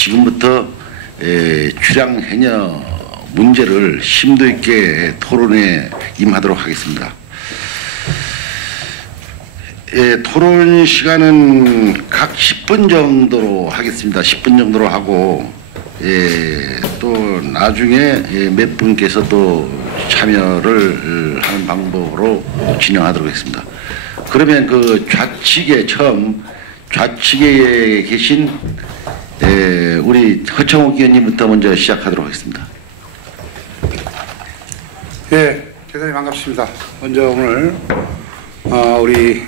지금부터 출향 해녀 문제를 심도 있게 토론에 임하도록 하겠습니다. 토론 시간은 각 10분 정도로 하겠습니다. 10분 정도로 하고 또 나중에 몇 분께서 또 참여를 하는 방법으로 진행하도록 하겠습니다. 그러면 그 좌측에 계신 우리 허창욱 의원님부터 먼저 시작하도록 하겠습니다. 예, 대단히 반갑습니다. 먼저 오늘 우리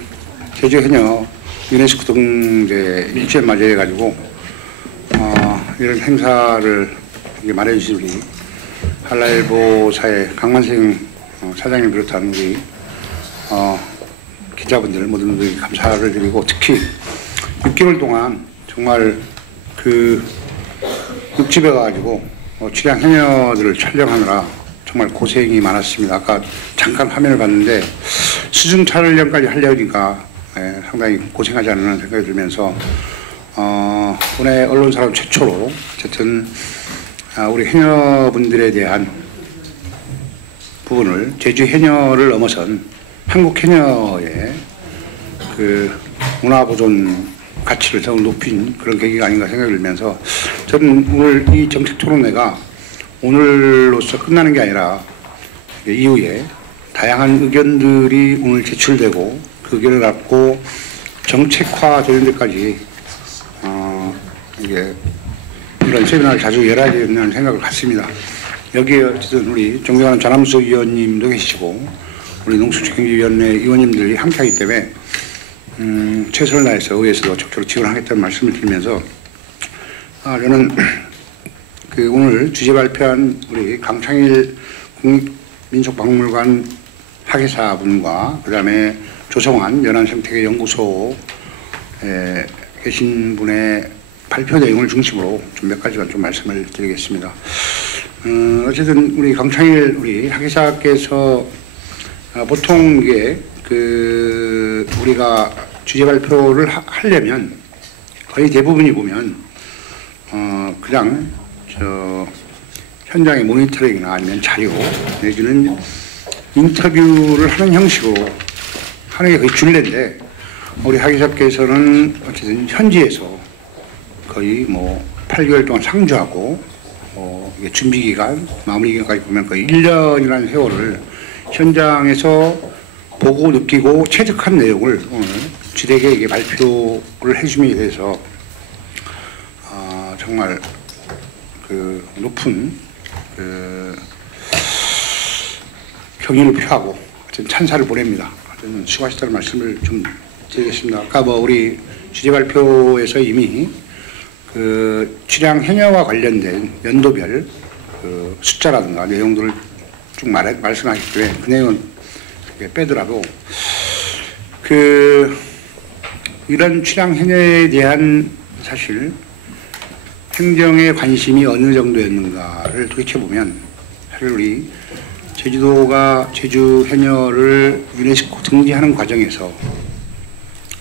제주 해녀 유네스코 등재 일주일 맞이해 가지고 이런 행사를 말해 주신 우리 한라일보사의 강만생 사장님 비롯한 우리 기자분들 모든 분들께 감사를 드리고, 특히 6개월 동안 정말 그 육지에 가가지고 출향 해녀들을 촬영하느라 정말 고생이 많았습니다. 아까 잠깐 화면을 봤는데 수중 촬영까지 하려니까 상당히 고생하지 않나 생각이 들면서 국내 언론사람 최초로 어쨌든 우리 해녀분들에 대한 부분을 제주 해녀를 넘어선 한국 해녀의 그 문화보존 가치를 더 높인 그런 계기가 아닌가 생각이 들면서, 저는 오늘 이 정책 토론회가 오늘로서 끝나는 게 아니라 이후에 다양한 의견들이 오늘 제출되고 그 의견을 갖고 정책화되는 데까지 이게 이런 세미나를 자주 열어야 된다는 생각을 갖습니다. 여기에 어쨌든 우리 존경하는 전함수 의원님도 계시고 우리 농수축경제위원회 의원님들이 함께하기 때문에 최선을 다해서 의회에서도 적극적으로 지원하겠다는 말씀을 드리면서 저는 그 오늘 주제 발표한 우리 강창일 국립민속박물관 학예사분과 그 다음에 조성환 연안생태계연구소에 계신 분의 발표 내용을 중심으로 좀 몇 가지만 좀 말씀을 드리겠습니다. 어쨌든 우리 강창일 우리 학예사께서 보통 이게 그 우리가 주제 발표를 하려면 거의 대부분이 보면 그냥 현장의 모니터링이나 아니면 자료 내지는 인터뷰를 하는 형식으로 하는 게 거의 줄레인데, 우리 학예사께서는 어쨌든 현지에서 거의 8개월 동안 상주하고 이게 준비 기간, 마무리 기간까지 보면 거의 1년이라는 세월을 현장에서 보고 느끼고 체득한 내용을 오늘 주되게 이게 발표를 해주심에 대해서 정말 그 높은 그 경의를 표하고 찬사를 보냅니다. 수고하셨다는 말씀을 좀 드리겠습니다. 아까 우리 주제 발표에서 이미 그 출향 해녀와 관련된 연도별 그 숫자라든가 내용들을 쭉 말씀하셨기 때문에 그 내용은 빼더라도 그 이런 출향 해녀에 대한 사실 행정의 관심이 어느 정도였는가를 돌이켜보면 사실 우리 제주도가 제주 해녀를 유네스코 등재하는 과정에서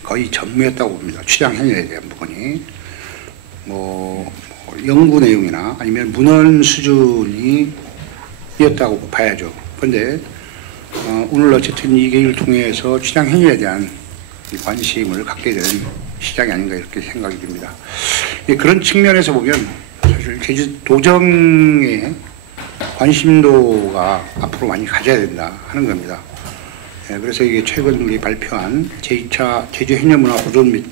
거의 전무했다고 봅니다. 출향 해녀에 대한 부분이 연구 내용이나 아니면 문헌 수준이었다고 봐야죠. 그런데 오늘 어쨌든 이 계기를 통해서 출향 해녀에 대한 관심을 갖게 된 시작이 아닌가 이렇게 생각이 듭니다. 그런 측면에서 보면 사실 제주 도정의 관심도가 앞으로 많이 가져야 된다 하는 겁니다. 그래서 이게 최근 우리 발표한 제2차 제주 해녀 문화 보존 및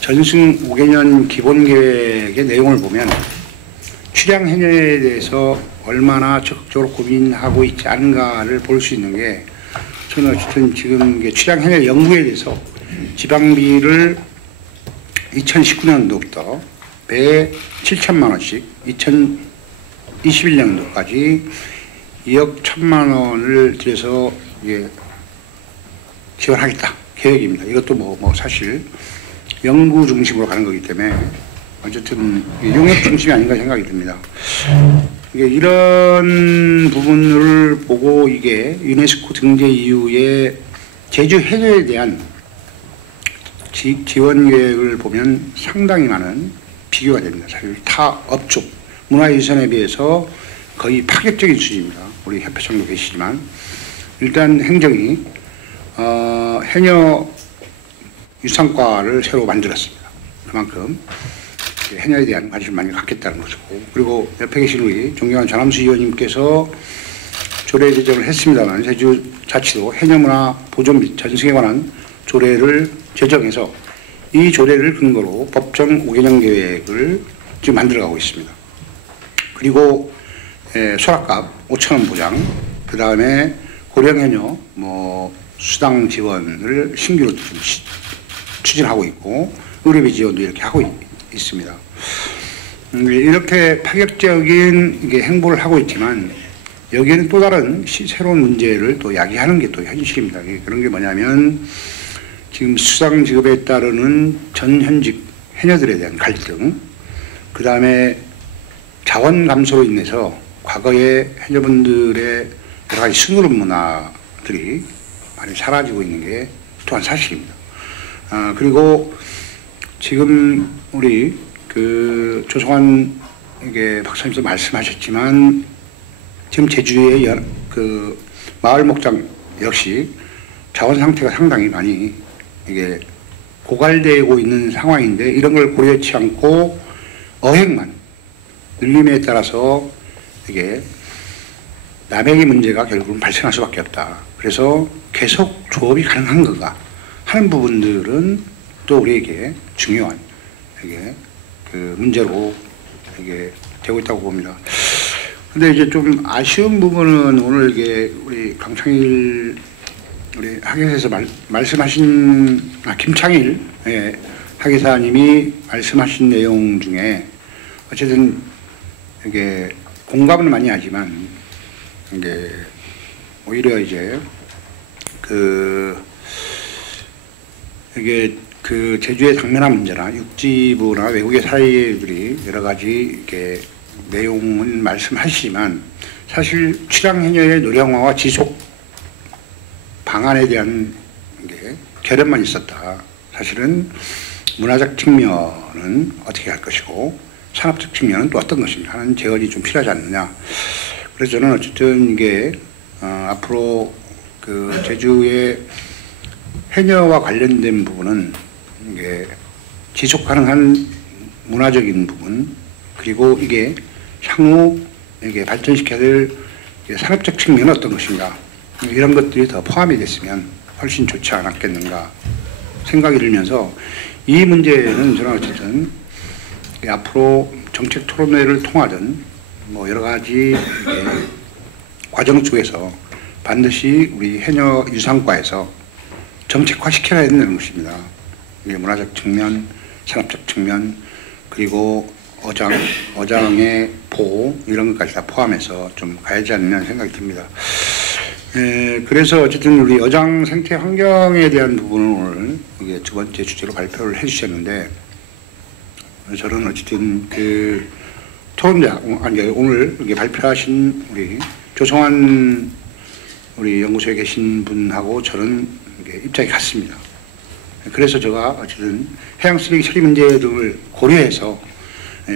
전승 5개년 기본계획의 내용을 보면 출향 해녀에 대해서 얼마나 적극적으로 고민하고 있지 않은가를 볼 수 있는 게, 저는 어쨌든 지금 출향 해녀 연구에 대해서 지방비를 2019년도부터 매해 7천만 원씩 2021년도까지 2억 1천만 원을 들여서 지원하겠다 계획입니다. 이것도 사실 연구 중심으로 가는 거기 때문에 어쨌든 용역 중심이 아닌가 생각이 듭니다. 이런 부분을 보고 이게 유네스코 등재 이후에 제주 해녀에 대한 지원 계획을 보면 상당히 많은 비교가 됩니다. 사실 타 업종, 문화유산에 비해서 거의 파격적인 수준입니다. 우리 협회장도 계시지만 일단 행정이 해녀 유산과를 새로 만들었습니다. 그만큼 해녀에 대한 관심을 많이 갖겠다는 것이고, 그리고 옆에 계신 우리 존경한 전함수 의원님께서 조례 제정을 했습니다만 제주자치도 해녀문화 보존 및 전승에 관한 조례를 제정해서 이 조례를 근거로 법정 5개년 계획을 지금 만들어가고 있습니다. 그리고 소락값 5,000원 보장, 그 다음에 고령해녀 수당 지원을 신규로 좀 추진하고 있고, 의료비 지원도 이렇게 하고 있습니다. 이렇게 파격적인 행보를 하고 있지만 여기에는 또 다른 새로운 문제를 또 야기하는 게 또 현실입니다. 그런 게 뭐냐면 지금 수당 지급에 따르는 전현직 해녀들에 대한 갈등, 그 다음에 자원 감소로 인해서 과거에 해녀분들의 여러 가지 순으로 문화들이 많이 사라지고 있는 게 또한 사실입니다. 그리고 지금 우리 조성환 박사님도 말씀하셨지만 지금 제주의 마을 목장 역시 자원 상태가 상당히 많이 고갈되고 있는 상황인데, 이런 걸 고려치 않고 어획만 늘림에 따라서 남획의 문제가 결국은 발생할 수밖에 없다. 그래서 계속 조업이 가능한 건가 하는 부분들은 또 우리에게 중요한 문제로 되고 있다고 봅니다. 근데 이제 좀 아쉬운 부분은 오늘 우리 강창일 우리 학예사에서 말씀하신 김창일 학예사님이 말씀하신 내용 중에 어쨌든 공감은 많이 하지만 오히려 제주의 당면한 문제나 육지부나 외국의 사례들이 여러 가지 내용은 말씀하시지만 사실 출향해녀의 노령화와 지속 방안에 대한 결연만 있었다. 사실은 문화적 측면은 어떻게 할 것이고 산업적 측면은 또 어떤 것인가 하는 제언이 좀 필요하지 않느냐. 그래서 저는 어쨌든 앞으로 제주의 해녀와 관련된 부분은 지속 가능한 문화적인 부분, 그리고 향후 발전시켜야 될 산업적 측면은 어떤 것인가, 이런 것들이 더 포함이 됐으면 훨씬 좋지 않았겠는가 생각이 들면서, 이 문제는 저는 어쨌든 앞으로 정책 토론회를 통하든 여러 가지 과정 속에서 반드시 우리 해녀 유산과에서 정책화 시켜야 되는 것입니다. 문화적 측면, 산업적 측면, 그리고 어장의 보호, 이런 것까지 다 포함해서 좀 가야지 않느냐 생각이 듭니다. 그래서 어쨌든 우리 어장 생태 환경에 대한 부분을 오늘 두 번째 주제로 발표를 해주셨는데, 저는 어쨌든 토론대 오늘 발표하신 우리 조성환 우리 연구소에 계신 분하고 저는 입장이 같습니다. 그래서 제가 어쨌든 해양 쓰레기 처리 문제 등을 고려해서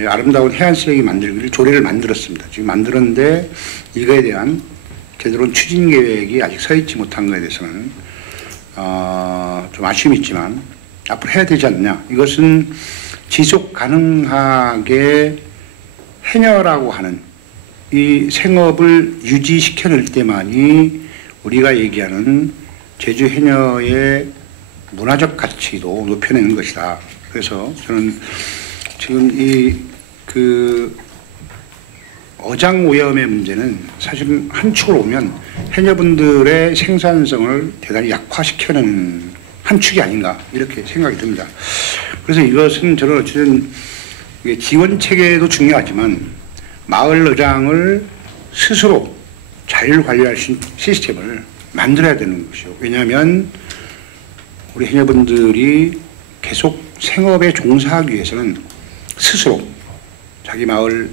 아름다운 해안 쓰레기 만들기를 조례를 만들었습니다. 지금 만들었는데 이거에 대한 제대로 추진 계획이 아직 서 있지 못한 것에 대해서는 좀 아쉬움이 있지만 앞으로 해야 되지 않느냐. 이것은 지속 가능하게 해녀라고 하는 이 생업을 유지시켜낼 때만이 우리가 얘기하는 제주 해녀의 문화적 가치도 높여내는 것이다. 그래서 저는 지금 어장 오염의 문제는 사실 한 축으로 보면 해녀분들의 생산성을 대단히 약화시켜내는 한 축이 아닌가 이렇게 생각이 듭니다. 그래서 이것은 저는 어쨌든 지원 체계도 중요하지만 마을 어장을 스스로 자율 관리할 시스템을 만들어야 되는 것이죠. 왜냐하면 우리 해녀분들이 계속 생업에 종사하기 위해서는 스스로 자기 마을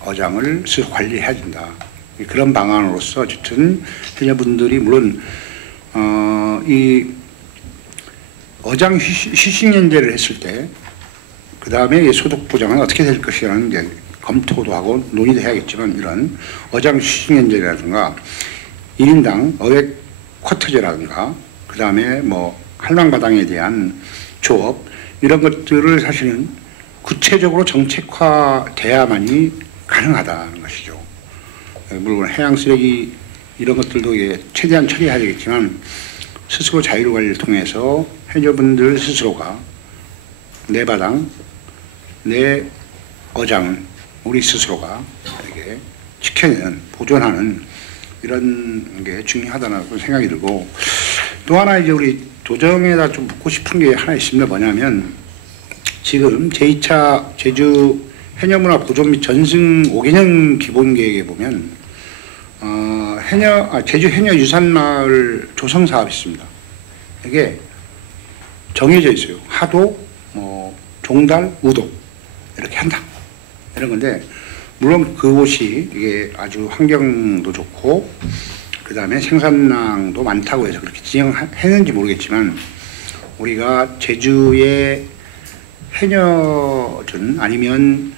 어장을 스스로 관리해야 된다. 그런 방안으로서 어쨌든 해녀분들이 물론 이 어장 휴식연재를 했을 때 그 다음에 소득 보장은 어떻게 될 것이라는 이제 검토도 하고 논의도 해야겠지만 이런 어장 수신연제라든가 1인당 어획 쿼터제라든가 그 다음에 뭐 한랑마당에 대한 조업 이런 것들을 사실은 구체적으로 정책화돼야만이 가능하다는 것이죠. 물론 해양 쓰레기 이런 것들도 최대한 처리해야 되겠지만 스스로 자율관리를 통해서 해녀분들 스스로가 내 바당, 내 어장은 우리 스스로가 이렇게 지켜내는, 보존하는 이런 게 중요하다는 생각이 들고 또 하나 이제 우리 도정에다 좀 묻고 싶은 게 하나 있습니다. 뭐냐면 지금 제2차 제주 해녀문화 보존 및 전승 5개년 기본계획에 보면 제주 해녀 유산마을 조성 사업이 있습니다. 이게 정해져 있어요. 하도, 종달, 우도 이렇게 한다 이런 건데 물론 그곳이 이게 아주 환경도 좋고 그 다음에 생산량도 많다고 해서 그렇게 지정했는지 모르겠지만 우리가 제주의 해녀든 아니면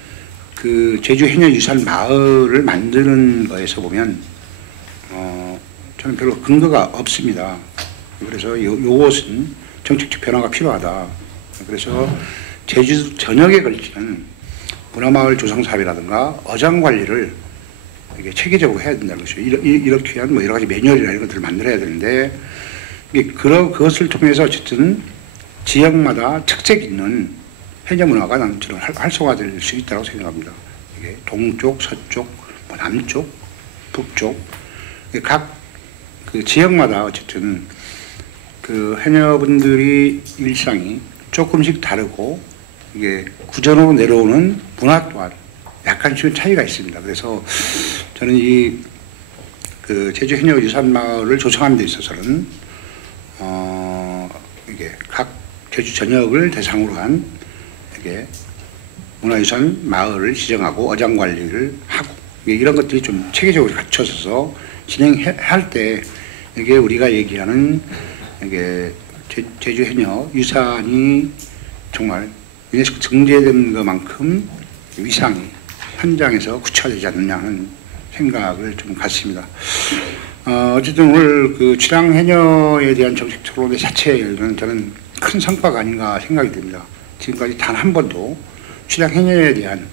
그 제주 해녀 유산 마을을 만드는 거에서 보면 저는 별로 근거가 없습니다. 그래서 요것은 정책적 변화가 필요하다. 그래서 제주 전역에 걸치는 문화마을 조성 사업이라든가 어장 관리를 이게 체계적으로 해야 된다는 것이죠. 이렇게 위한 뭐 여러 가지 매뉴얼이나 이런 것들을 만들어야 되는데 그것을 통해서 어쨌든 지역마다 특색 있는 해녀 문화가 저는 활성화될 수 있다고 생각합니다. 이게 동쪽, 서쪽, 뭐 남쪽, 북쪽 각 그 지역마다 어쨌든 그 해녀분들이 일상이 조금씩 다르고 이게 구전으로 내려오는 문화 또한 약간씩은 차이가 있습니다. 그래서 저는 이 그 제주 해녀 유산 마을을 조성하는 데 있어서는 이게 각 제주 전역을 대상으로 한 이게 문화유산 마을을 지정하고 어장 관리를 하고 이런 것들이 좀 체계적으로 갖춰져서 진행할 때 이게 우리가 얘기하는 이게 제주 해녀 유산이 정말 유네스코 등재된 것만큼 위상이 현장에서 구체화되지 않느냐 하는 생각을 좀 갖습니다. 어쨌든 오늘 그 출향 해녀에 대한 정책 토론의 자체는 저는 큰 성과가 아닌가 생각이 듭니다. 지금까지 단 한 번도 출향 해녀에 대한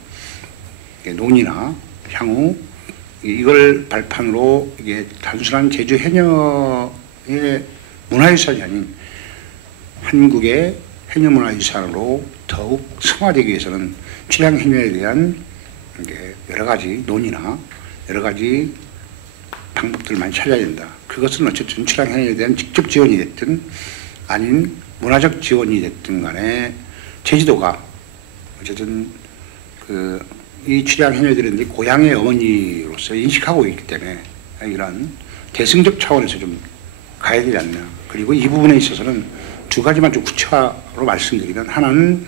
논의나 향후 이걸 발판으로 이게 단순한 제주 해녀의 문화유산이 아닌 한국의 해녀 문화유산으로 더욱 승화되기 위해서는 출향 해녀에 대한 여러 가지 논의나 여러 가지 방법들을 많이 찾아야 된다. 그것은 어쨌든 출향 해녀에 대한 직접 지원이 됐든 아닌 문화적 지원이 됐든 간에 제주도가 어쨌든 이 출향 해녀들이 고향의 어머니로서 인식하고 있기 때문에 이런 대승적 차원에서 좀 가야 되지 않나. 그리고 이 부분에 있어서는 두 가지만 좀 구체화로 말씀드리면 하나는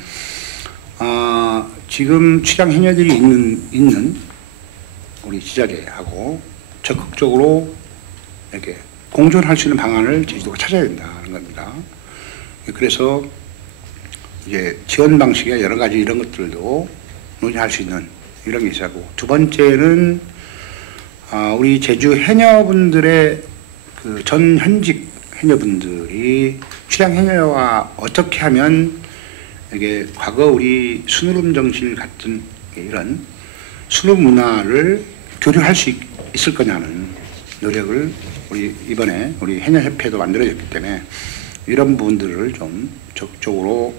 지금 출향 해녀들이 있는 우리 지자체하고 적극적으로 이렇게 공존할 수 있는 방안을 제주도가 찾아야 된다는 겁니다. 그래서 이제 지원 방식의 여러 가지 이런 것들도 논의할 수 있는 이런 게 있었고 두 번째는 우리 제주 해녀분들의 그 전 현직 해녀분들이 출향 해녀와 어떻게 하면 이게 과거 우리 순우름 정신 같은 이런 순우름 문화를 교류할 수 있을 거냐는 노력을 우리 이번에 우리 해녀협회도 만들어졌기 때문에 이런 부분들을 좀 적극적으로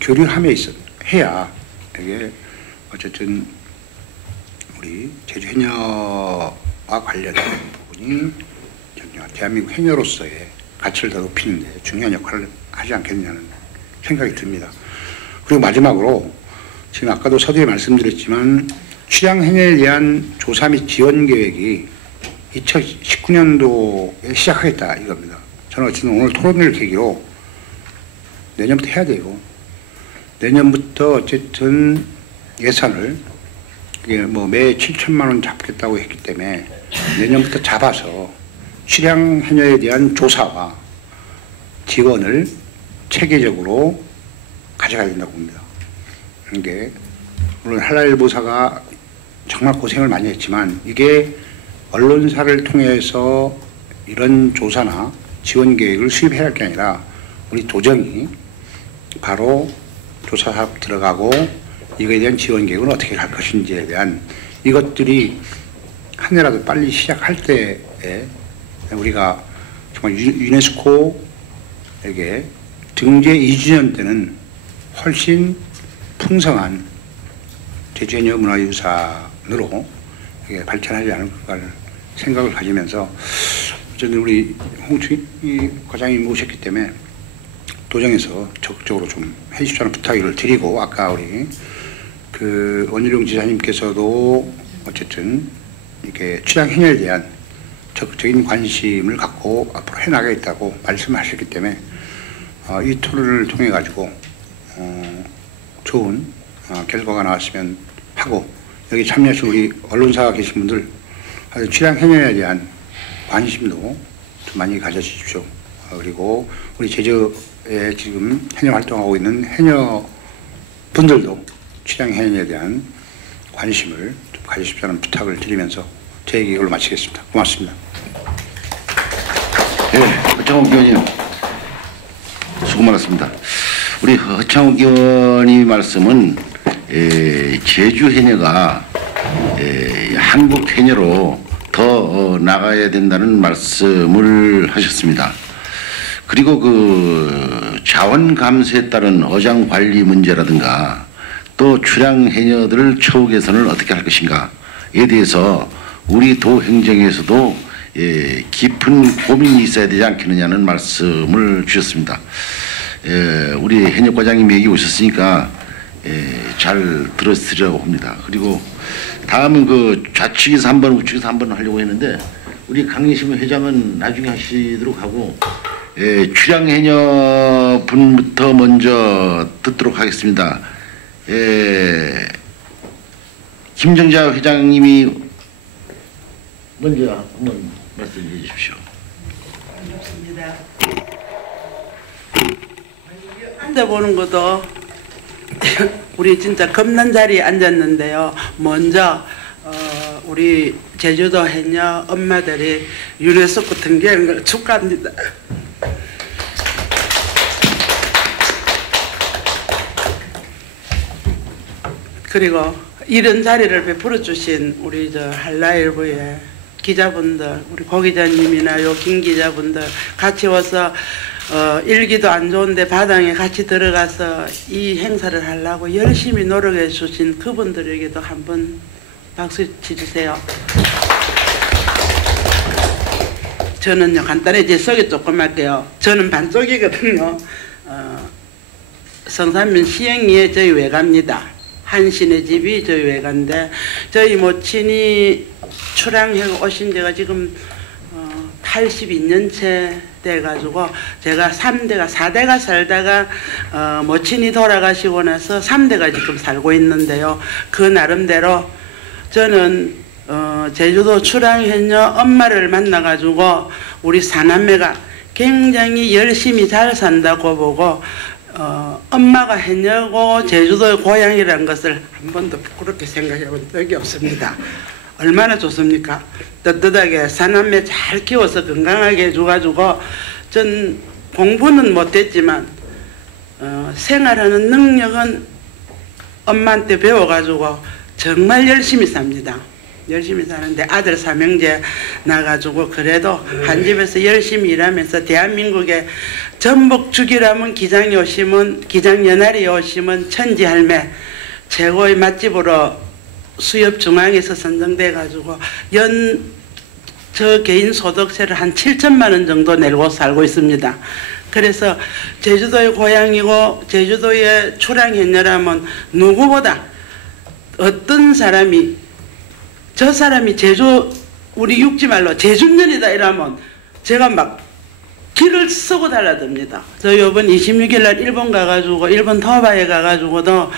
교류함에 해야 이게 어쨌든 우리 제주 해녀와 관련된 부분이 대한민국 해녀로서의 가치를 더 높이는 데 중요한 역할을 하지 않겠느냐는 생각이 듭니다. 그리고 마지막으로 지금 아까도 서두에 말씀드렸지만 출향 해녀에 대한 조사 및 지원 계획이 2019년도에 시작하겠다 이겁니다. 저는 어쨌든 오늘 토론을 계기로 내년부터 해야 되고 내년부터 어쨌든 예산을 이게 뭐 매 7천만 원 잡겠다고 했기 때문에 내년부터 잡아서 출향 해녀에 대한 조사와 지원을 체계적으로 가져가야 된다고 봅니다. 게 물론 한라일보사가 정말 고생을 많이 했지만 이게 언론사를 통해서 이런 조사나 지원 계획을 수립해야 할 게 아니라 우리 도정이 바로 조사 사업 들어가고 이거에 대한 지원 계획은 어떻게 할 것인지에 대한 이것들이 한 해라도 빨리 시작할 때에 우리가 정말 유네스코에게 등재 2주년 때는 훨씬 풍성한 제주해녀 문화유산으로 발전하지 않을까 생각을 가지면서 어쨌든 우리 홍춘희 과장이 모셨기 때문에 도정에서 적극적으로 좀 해주시라는 부탁을 드리고 아까 우리 그 원희룡 지사님께서도 어쨌든 이렇게 출향 해녀에 대한 적극적인 관심을 갖고 앞으로 해나가겠다고 말씀하셨기 때문에 이 토론을 통해 가지고 좋은 결과가 나왔으면 하고 여기 참여하신 우리 언론사가 계신 분들 출향 해녀에 대한 관심도 좀 많이 가져주십시오. 그리고 우리 제주에 지금 해녀 활동하고 있는 해녀 분들도 출향 해녀에 대한 관심을 좀 가지십시오라는 부탁을 드리면서 제 얘기 이걸로 마치겠습니다. 고맙습니다. 네, 허창욱 의원님 수고 많았습니다. 우리 허창욱 의원님 말씀은 제주 해녀가 한국 해녀로 더 나가야 된다는 말씀을 하셨습니다. 그리고 그 자원 감소에 따른 어장 관리 문제라든가 또 출향 해녀들 처우 개선을 어떻게 할 것인가에 대해서 우리 도 행정에서도 깊은 고민이 있어야 되지 않겠느냐는 말씀을 주셨습니다. 우리 해녀과장님 얘기 오셨으니까 잘 들었으리라고 합니다. 그리고 다음은 그 좌측에서 한 번, 우측에서 한 번 하려고 했는데 우리 강예심 회장은 나중에 하시도록 하고 출향해녀 분부터 먼저 듣도록 하겠습니다. 김정자 회장님이 먼저 한번 말씀해 주십시오. 반갑습니다. 앉아보는 것도 우리 진짜 겁난 자리에 앉았는데요. 먼저 우리 제주도 해녀 엄마들이 유네스코 등재한 걸 축하합니다. 그리고 이런 자리를 베풀어 주신 우리 한라일보의 기자분들, 우리 고 기자님이나 요 김 기자분들 같이 와서 일기도 안 좋은데 바닥에 같이 들어가서 이 행사를 하려고 열심히 노력해 주신 그분들에게도 한번 박수 치주세요. 저는요 간단히 제 소개 조금 할게요. 저는 반쪽이거든요. 성산면 시흥리에 저희 외가입니다. 한신의 집이 저희 외가인데 저희 모친이 출향해 오신 지가 지금 82년째 돼가지고 제가 4대가 살다가 모친이 돌아가시고 나서 3대가 지금 살고 있는데요. 그 나름대로 저는 제주도 출향해녀 엄마를 만나가지고 우리 사남매가 굉장히 열심히 잘 산다고 보고 엄마가 해녀고 제주도의 고향이라는 것을 한 번도 그렇게 생각해 본 적이 없습니다. 얼마나 좋습니까? 떳떳하게 사남매 잘 키워서 건강하게 해줘가지고 전 공부는 못했지만 생활하는 능력은 엄마한테 배워가지고 정말 열심히 삽니다. 열심히 사는데 아들 삼형제 나가지고 그래도 한 집에서 열심히 일하면서 대한민국에 전복죽이라면 기장이 오시면 기장연알이 오시면 천지할매 최고의 맛집으로 수협 중앙에서 선정돼 가지고 저 개인 소득세를 한 7천만 원 정도 내고 살고 있습니다. 그래서 제주도의 고향이고 제주도의 출향해녀라면 누구보다 어떤 사람이 저 사람이 우리 육지말로 제주년이다 이러면 제가 막 길을 쓰고 달라듭니다. 저 요번 26일 날 일본 가가지고 일본 토바에 가가지고도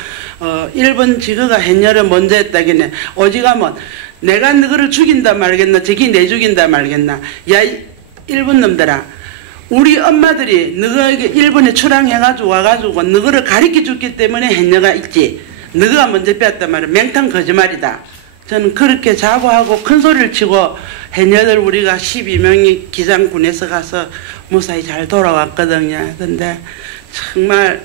일본 지그가 해녀를 먼저 했다기네 오지가면 내가 너를 죽인다 말겠나 저기 내 죽인다 말겠나 야 일본 놈들아 우리 엄마들이 너에게 일본에 출항해가지고 와가지고 너를 가르쳐 줬기 때문에 해녀가 있지 너가 먼저 뺐단 말이야. 맹탕 거짓말이다. 저는 그렇게 자부하고 큰 소리를 치고 해녀들 우리가 12명이 기장군에서 가서 무사히 잘 돌아왔거든요. 근데 정말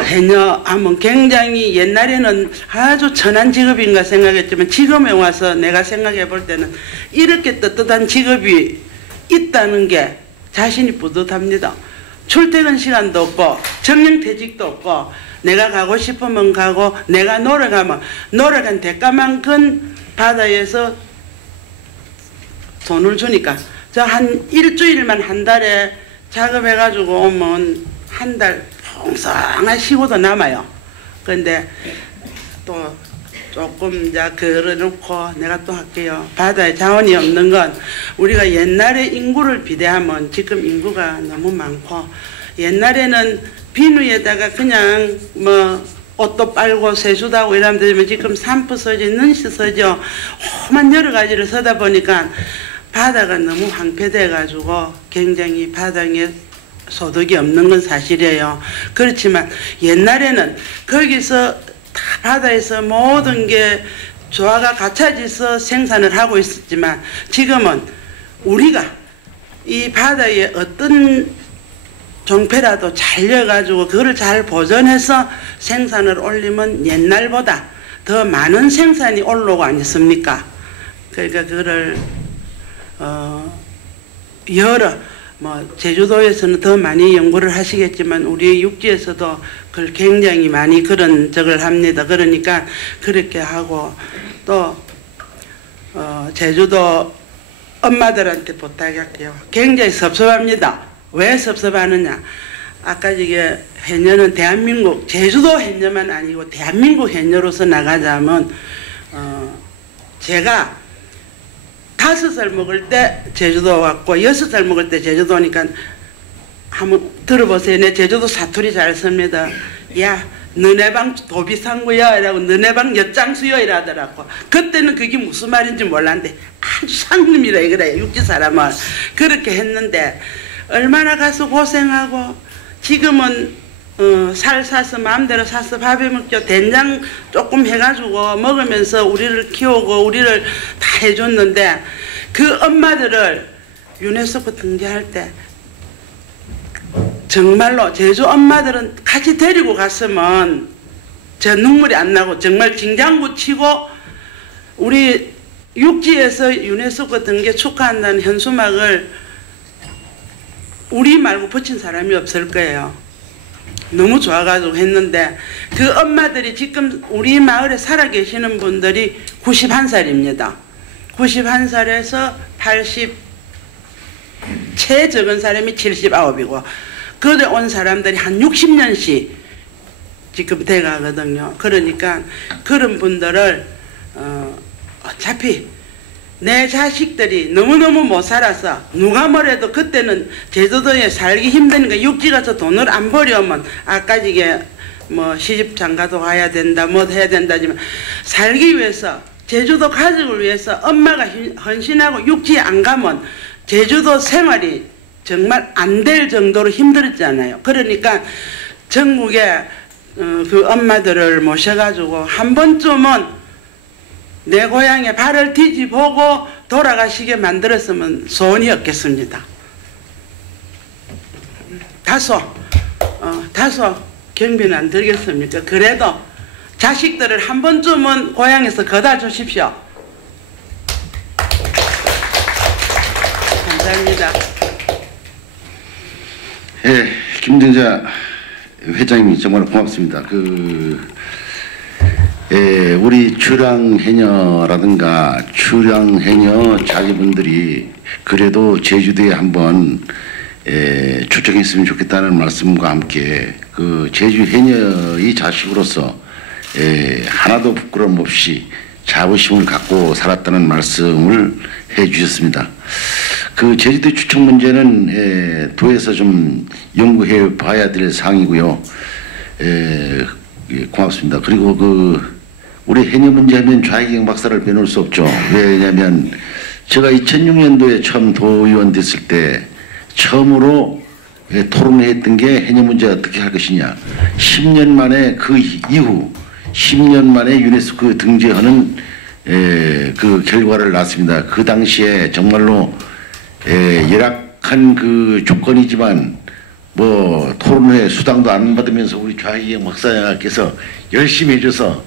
해녀 하면 굉장히 옛날에는 아주 천한 직업인가 생각했지만 지금에 와서 내가 생각해 볼 때는 이렇게 떳떳한 직업이 있다는 게 자신이 뿌듯합니다. 출퇴근 시간도 없고 정년퇴직도 없고 내가 가고 싶으면 가고 내가 노력하면 노력한 대가만큼 바다에서 돈을 주니까 저 한 일주일만 한 달에 작업해가지고 오면 한 달 풍성한 쉬고도 남아요. 근데 또 조금 이제 걸어놓고 내가 또 할게요. 바다에 자원이 없는 건 우리가 옛날에 인구를 비대하면 지금 인구가 너무 많고 옛날에는 비누에다가 그냥 뭐 옷도 빨고 세수도 하고 이러면 되지만 지금 산프 서지 능시 서죠. 험한 여러 가지를 서다 보니까 바다가 너무 황폐돼 가지고 굉장히 바다에 소득이 없는 건 사실이에요. 그렇지만 옛날에는 거기서 다 바다에서 모든 게 조화가 갖춰져서 생산을 하고 있었지만 지금은 우리가 이 바다에 어떤 종패라도 잘려가지고 그거를 잘 보존해서 생산을 올리면 옛날보다 더 많은 생산이 올라오고 아니습니까? 그러니까 그거를 여러 제주도에서는 더 많이 연구를 하시겠지만 우리 육지에서도 그걸 굉장히 많이 그런 적을 합니다. 그러니까 그렇게 하고 또 제주도 엄마들한테 부탁할게요. 굉장히 섭섭합니다. 왜 섭섭하느냐? 아까 이게 해녀는 대한민국 제주도 해녀만 아니고 대한민국 해녀로서 나가자면 제가 5살 먹을 때 제주도 왔고 6살 먹을 때 제주도 오니까 한번 들어보세요. 내 제주도 사투리 잘 씁니다. 야 너네 방 도비상구야 이라고 너네 방 엿장수요 이라더라고. 그때는 그게 무슨 말인지 몰랐는데 아주 상놈이라 그래요. 육지 사람은 그렇게 했는데 얼마나 가서 고생하고 지금은 살 사서 마음대로 사서 밥해 먹죠. 된장 조금 해가지고 먹으면서 우리를 키우고 우리를 다 해줬는데 그 엄마들을 유네스코 등재할 때 정말로 제주 엄마들은 같이 데리고 갔으면 저 눈물이 안 나고 정말 징장구 치고 우리 육지에서 유네스코 등재 축하한다는 현수막을 우리 말고 붙인 사람이 없을 거예요. 너무 좋아가지고 했는데 그 엄마들이 지금 우리 마을에 살아계시는 분들이 91살입니다. 91살에서 80 최적은 사람이 79이고 그래 온 사람들이 한 60년씩 지금 돼가거든요. 그러니까 그런 분들을 어차피 내 자식들이 너무너무 못 살아서 누가 뭐래도 그때는 제주도에 살기 힘드니까 육지 가서 돈을 안 벌여면 아까 이게 뭐 시집 장가도 가야 된다 뭐 해야 된다 하지만 살기 위해서 제주도 가족을 위해서 엄마가 헌신하고 육지에 안 가면 제주도 생활이 정말 안 될 정도로 힘들었잖아요. 그러니까 전국에 그 엄마들을 모셔가지고 한 번쯤은 내 고향에 발을 뒤집어보고 돌아가시게 만들었으면 소원이 없겠습니다. 다소 경비는 안 들겠습니까? 그래도 자식들을 한 번쯤은 고향에서 거다 주십시오. 감사합니다. 예, 김정자 회장님 정말 고맙습니다. 우리 출향해녀라든가 출향해녀 자기분들이 그래도 제주도에 한번 초청했으면 좋겠다는 말씀과 함께 그 제주 해녀의 자식으로서 하나도 부끄러움 없이 자부심을 갖고 살았다는 말씀을 해주셨습니다. 그 제주도 추천 문제는 도에서 좀 연구해 봐야 될 사항이고요. 고맙습니다. 그리고 우리 해녀 문제 하면 좌익영 박사를 빼놓을 수 없죠. 왜냐하면 제가 2006년도에 처음 도의원 됐을 때 처음으로 토론했던 게 해녀 문제 어떻게 할 것이냐. 10년 만에 그 이후 10년 만에 유네스코 등재하는 그 결과를 낳았습니다. 그 당시에 정말로 열악한 그 조건이지만 뭐 토론회 수당도 안 받으면서 우리 좌희경 박사님께서 열심히 해줘서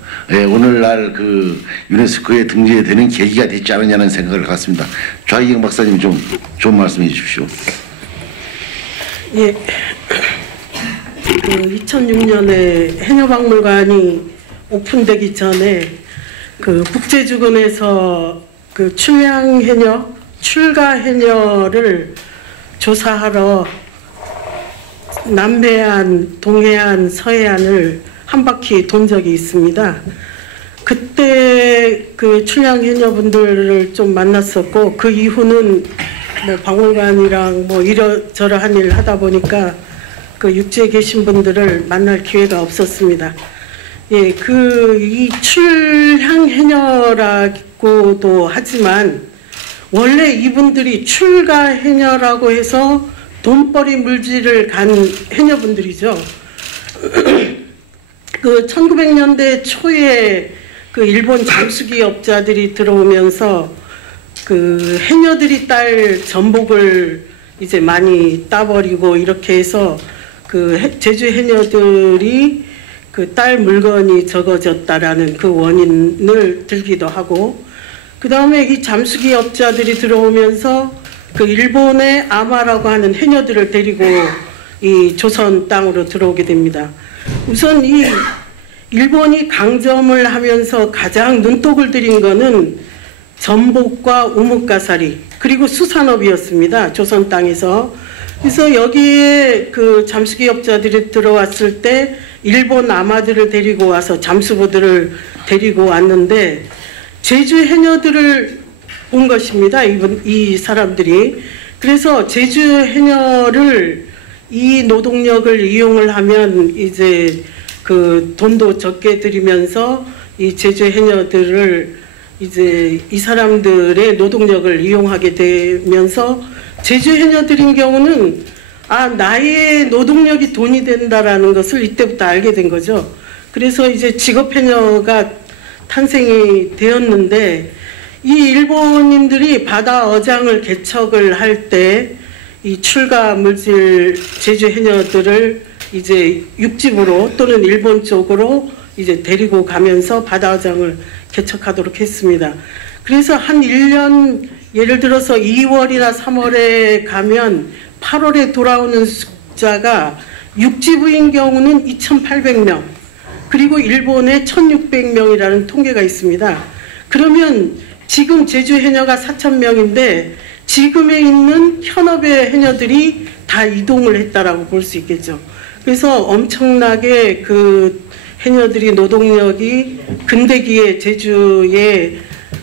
오늘날 그 유네스코에 등재되는 계기가 됐지 않느냐는 생각을 갖습니다. 좌희경 박사님 좀 좋은 말씀해 주십시오. 예, 그 2006년에 해녀박물관이 오픈되기 전에 그 국제주근에서 그 출향해녀, 출가해녀를 조사하러 남해안, 동해안, 서해안을 한 바퀴 돈 적이 있습니다. 그때 그 출향해녀분들을 좀 만났었고, 그 이후는 뭐 박물관이랑 뭐 이러저러한 일 하다 보니까 그 육지에 계신 분들을 만날 기회가 없었습니다. 예, 이 출향해녀라고도 하지만 원래 이분들이 출가해녀라고 해서 돈벌이 물질을 간 해녀분들이죠. 그 1900년대 초에 그 일본 잠수기업자들이 들어오면서 그 해녀들이 딸 전복을 이제 많이 따버리고 이렇게 해서 그 제주 해녀들이 그 딸 물건이 적어졌다라는 그 원인을 들기도 하고, 그 다음에 이 잠수기업자들이 들어오면서 그 일본의 아마라고 하는 해녀들을 데리고 이 조선 땅으로 들어오게 됩니다. 우선 이 일본이 강점을 하면서 가장 눈독을 들인 거는 전복과 우뭇가사리 그리고 수산업이었습니다. 조선 땅에서. 그래서 여기에 그 잠수기업자들이 들어왔을 때 일본 아마들을 데리고 와서 잠수부들을 데리고 왔는데 제주 해녀들을 온 것입니다. 이 사람들이. 그래서 제주 해녀를 이 노동력을 이용을 하면 이제 그 돈도 적게 들이면서 이 제주 해녀들을 이제 이 사람들의 노동력을 이용하게 되면서 제주 해녀들인 경우는 나의 노동력이 돈이 된다라는 것을 이때부터 알게 된 거죠. 그래서 이제 직업 해녀가 탄생이 되었는데, 이 일본인들이 바다 어장을 개척을 할 때 이 출가 물질 제주 해녀들을 이제 육지부로 또는 일본 쪽으로 이제 데리고 가면서 바다 어장을 개척하도록 했습니다. 그래서 한 1년, 예를 들어서 2월이나 3월에 가면 8월에 돌아오는 숫자가 육지부인 경우는 2,800명, 그리고 일본에 1,600명이라는 통계가 있습니다. 그러면 지금 제주 해녀가 4,000명인데 지금에 있는 현업의 해녀들이 다 이동을 했다라고 볼 수 있겠죠. 그래서 엄청나게 그 해녀들이 노동력이 근대기에 제주의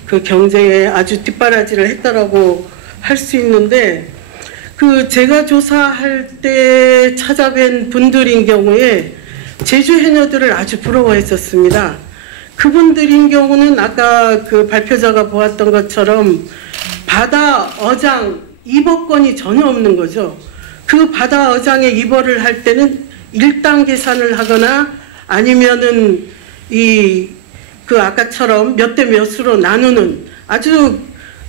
그 경제에 아주 뒷바라지를 했다라고 할 수 있는데, 그 제가 조사할 때 찾아뵌 분들인 경우에 제주 해녀들을 아주 부러워했었습니다. 그분들인 경우는 아까 그 발표자가 보았던 것처럼 바다 어장 입어권이 전혀 없는 거죠. 그 바다 어장에 입어를 할 때는 일당 계산을 하거나 아니면은 그 아까처럼 몇 대 몇으로 나누는 아주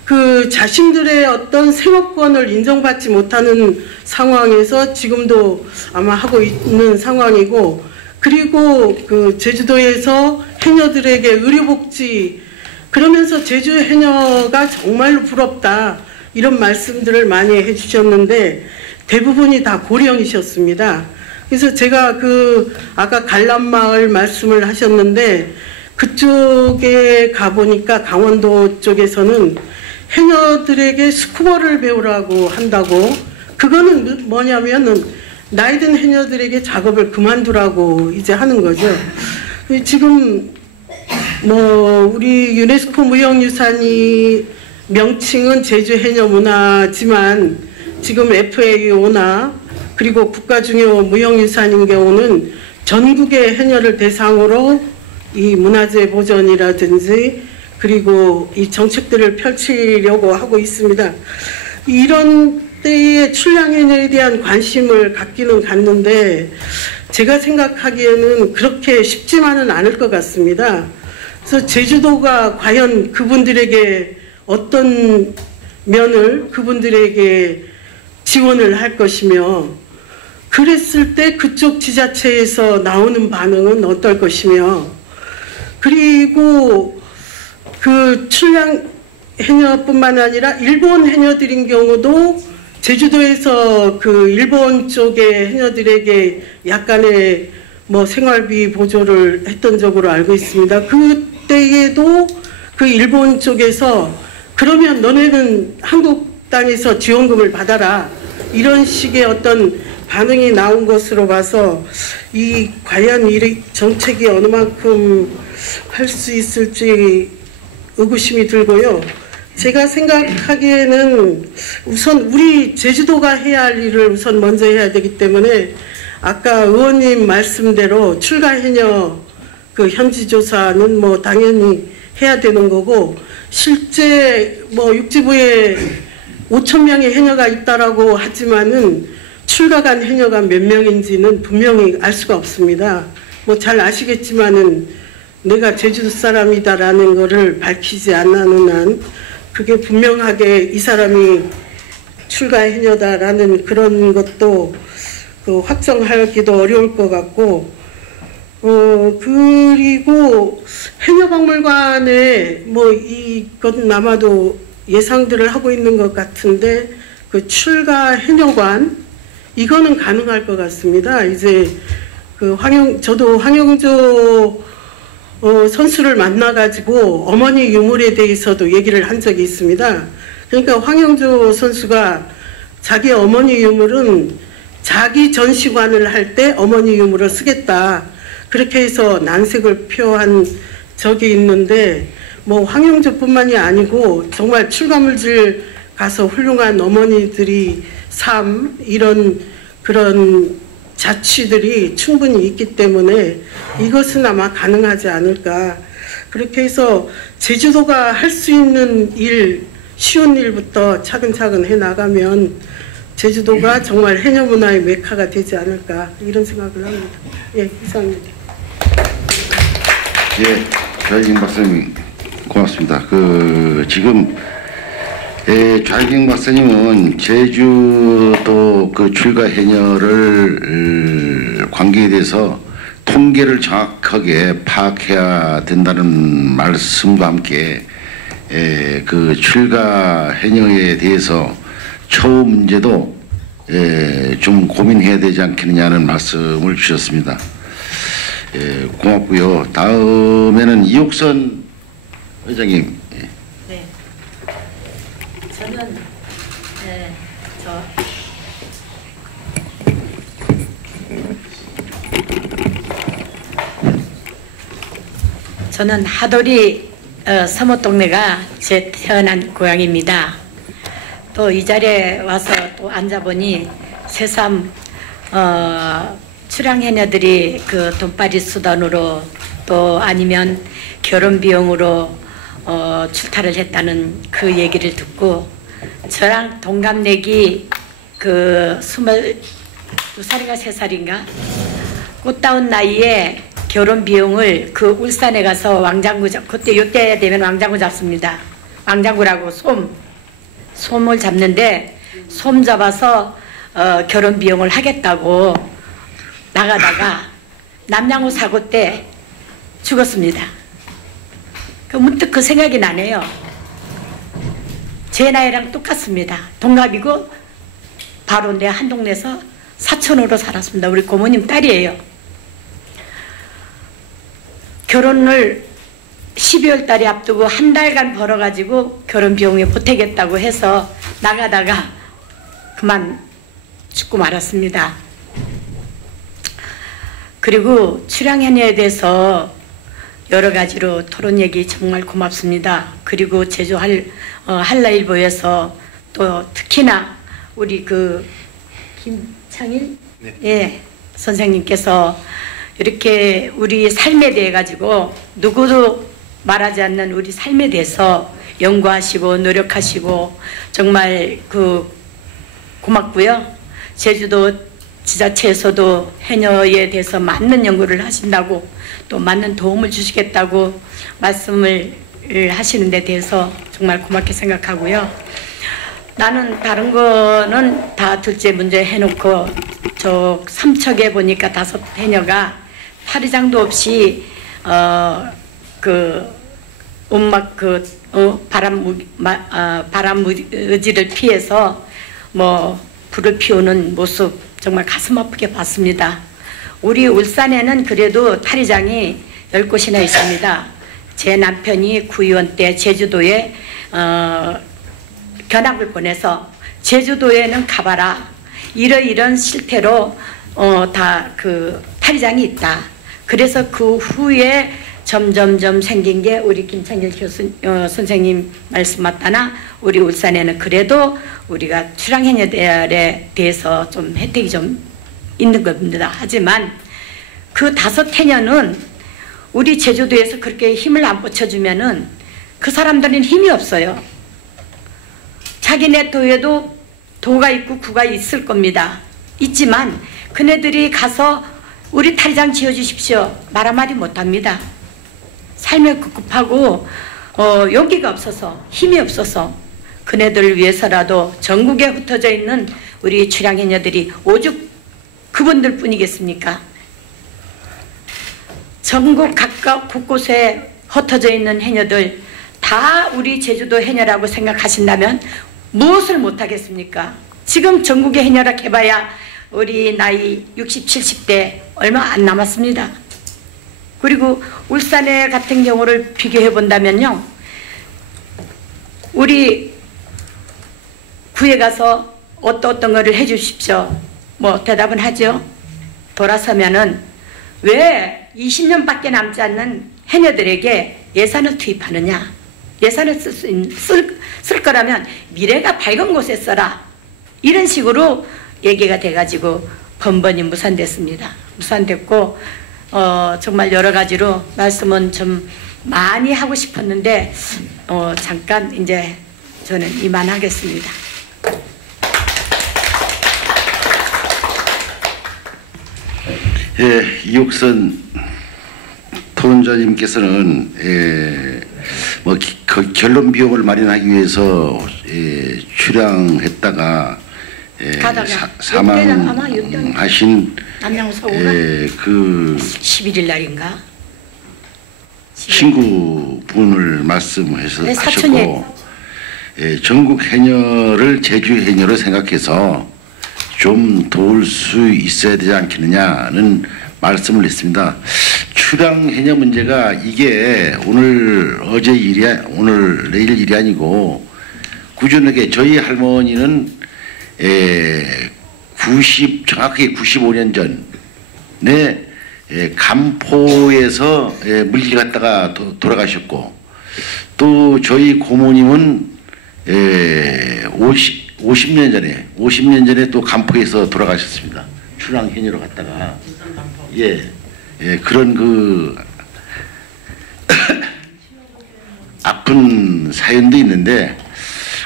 그 자신들의 어떤 생업권을 인정받지 못하는 상황에서 지금도 아마 하고 있는 상황이고, 그리고 그 제주도에서 해녀들에게 의료복지, 그러면서 제주 해녀가 정말로 부럽다 이런 말씀들을 많이 해주셨는데 대부분이 다 고령이셨습니다. 그래서 제가 그 아까 갈람마을 말씀을 하셨는데 그쪽에 가보니까 강원도 쪽에서는 해녀들에게 스쿠버를 배우라고 한다고, 그거는 뭐냐면은 나이 든 해녀들에게 작업을 그만두라고 이제 하는 거죠. 지금 뭐 우리 유네스코 무형유산이 명칭은 제주 해녀 문화지만 지금 FAO나 그리고 국가중요 무형유산인 경우는 전국의 해녀를 대상으로 이 문화재 보존이라든지 그리고 이 정책들을 펼치려고 하고 있습니다. 이런 그때의 출량해녀에 대한 관심을 갖기는 갖는데 제가 생각하기에는 그렇게 쉽지만은 않을 것 같습니다. 그래서 제주도가 과연 그분들에게 어떤 면을 그분들에게 지원을 할 것이며, 그랬을 때 그쪽 지자체에서 나오는 반응은 어떨 것이며, 그리고 그 출량 해녀뿐만 아니라 일본 해녀들인 경우도 제주도에서 그 일본 쪽의 해녀들에게 약간의 뭐 생활비 보조를 했던 적으로 알고 있습니다. 그때에도 그 일본 쪽에서 그러면 너네는 한국 땅에서 지원금을 받아라, 이런 식의 어떤 반응이 나온 것으로 봐서 이 과연 이 정책이 어느 만큼 할 수 있을지 의구심이 들고요. 제가 생각하기에는 우선 우리 제주도가 해야 할 일을 우선 먼저 해야 되기 때문에 아까 의원님 말씀대로 출가 해녀 그 현지 조사는 뭐 당연히 해야 되는 거고, 실제 뭐 육지부에 5천 명의 해녀가 있다라고 하지만은 출가간 해녀가 몇 명인지는 분명히 알 수가 없습니다. 뭐 잘 아시겠지만은 내가 제주도 사람이다라는 거를 밝히지 않는 한 그게 분명하게 이 사람이 출가 해녀다라는 그런 것도 그 확정하기도 어려울 것 같고, 그리고 해녀박물관에 뭐 이건 아마도 예상들을 하고 있는 것 같은데 그 출가 해녀관 이거는 가능할 것 같습니다. 이제 그 저도 황영조 선수를 만나가지고 어머니 유물에 대해서도 얘기를 한 적이 있습니다. 그러니까 황영조 선수가 자기 어머니 유물은 자기 전시관을 할 때 어머니 유물을 쓰겠다, 그렇게 해서 난색을 표한 적이 있는데, 뭐 황영조뿐만이 아니고 정말 출가물질 가서 훌륭한 어머니들이 삶 이런 그런 자취들이 충분히 있기 때문에 이것은 아마 가능하지 않을까. 그렇게 해서 제주도가 할 수 있는 일, 쉬운 일부터 차근차근 해나가면 제주도가 정말 해녀 문화의 메카가 되지 않을까, 이런 생각을 합니다. 예, 이상입니다. 예, 좌익인 박사님 고맙습니다. 지금 좌익인 박사님은 제주도 그 출가 해녀를 관계에 대해서 통계를 정확하게 파악해야 된다는 말씀과 함께 그 출가 해녀에 대해서 처우 문제도 좀 고민해야 되지 않겠느냐는 말씀을 주셨습니다. 고맙고요. 다음에는 이옥선 회장님. 네. 저는 저는 하도리 서모동네가 제 태어난 고향입니다. 또 이 자리에 와서 또 앉아보니 새삼 출향해녀들이 그 돈벌이 수단으로 또 아니면 결혼 비용으로 출타를 했다는 그 얘기를 듣고, 저랑 동갑내기 그 22살인가 3살인가 꽃다운 나이에 결혼 비용을 그 울산에 가서 왕장구 그때 요때 되면 왕장구 잡습니다. 왕장구라고 솜을 잡는데 솜 잡아서 결혼 비용을 하겠다고 나가다가 남양호 사고 때 죽었습니다. 문득 그 생각이 나네요. 제 나이랑 똑같습니다. 동갑이고 바로 내 한 동네에서 사촌으로 살았습니다. 우리 고모님 딸이에요. 결혼을 12월 달에 앞두고 한 달간 벌어가지고 결혼 비용에 보태겠다고 해서 나가다가 그만 죽고 말았습니다. 그리고 출향해녀에 대해서 여러 가지로 토론 얘기 정말 고맙습니다. 그리고 제주 한라일보에서 또 특히나 우리 그 김창일 예 선생님께서 이렇게 우리 삶에 대해 가지고 누구도 말하지 않는 우리 삶에 대해서 연구하시고 노력하시고 정말 그 고맙고요. 제주도 지자체에서도 해녀에 대해서 많은 연구를 하신다고 또 많은 도움을 주시겠다고 말씀을 하시는 데 대해서 정말 고맙게 생각하고요. 나는 다른 거는 다 둘째 문제 해놓고 저 삼척에 보니까 5 해녀가 파리장도 없이 바람 무지를 피해서 뭐 불을 피우는 모습 정말 가슴 아프게 봤습니다. 우리 울산에는 그래도 탈의장이 10곳이나 있습니다. 제 남편이 구의원 때 제주도에 견학을 보내서 제주도에는 가봐라. 이런 실태로 다 그 탈의장이 있다. 그래서 그 후에 점점점 생긴 게 우리 김창길 선생님 말씀 맞다나 우리 울산에는 그래도 우리가 출항해녀에 대해서 좀 혜택이 좀 있는 겁니다. 하지만 그 5 해녀는 우리 제주도에서 그렇게 힘을 안 뻗쳐주면은 그 사람들은 힘이 없어요. 자기네 도에도 도가 있고 구가 있을 겁니다. 있지만 그네들이 가서 우리 탈의장 지어주십시오. 말 한마디 못합니다. 삶에 급급하고 용기가 없어서 힘이 없어서 그네들을 위해서라도 전국에 흩어져 있는 우리 출향해녀들이 오죽 그분들 뿐이겠습니까? 전국 각각 곳곳에 흩어져 있는 해녀들 다 우리 제주도 해녀라고 생각하신다면 무엇을 못하겠습니까? 지금 전국의 해녀라 해봐야 우리 나이 60, 70대 얼마 안 남았습니다. 그리고 울산에 같은 경우를 비교해 본다면요. 우리 구에 가서 어떤 거를 해 주십시오. 뭐 대답은 하죠. 돌아서면은 왜 20년밖에 남지 않는 해녀들에게 예산을 투입하느냐. 예산을 쓸 거라면 미래가 밝은 곳에 써라. 이런 식으로 얘기가 돼가지고 번번이 무산됐습니다. 무산됐고 정말 여러 가지로 말씀은 좀 많이 하고 싶었는데 잠깐 이제 저는 이만하겠습니다. 예, 이옥선 토론자님께서는 결론 비용을 마련하기 위해서 출항했다가 사망하신 그 11일 날인가 친구분을 말씀해서 네, 하셨고 전국 해녀를 제주 해녀로 생각해서 좀 도울 수 있어야 되지 않겠느냐는 말씀을 했습니다. 출항 해녀 문제가 이게 오늘 어제 일이 오늘 내일 일이 아니고 꾸준하게 저희 할머니는 정확하게 95년 전에 간포에서 물질 갔다가 돌아가셨고 또 저희 고모님은 50년 전에 또 간포에서 돌아가셨습니다. 출항 해녀로 갔다가 그런 그 아픈 사연도 있는데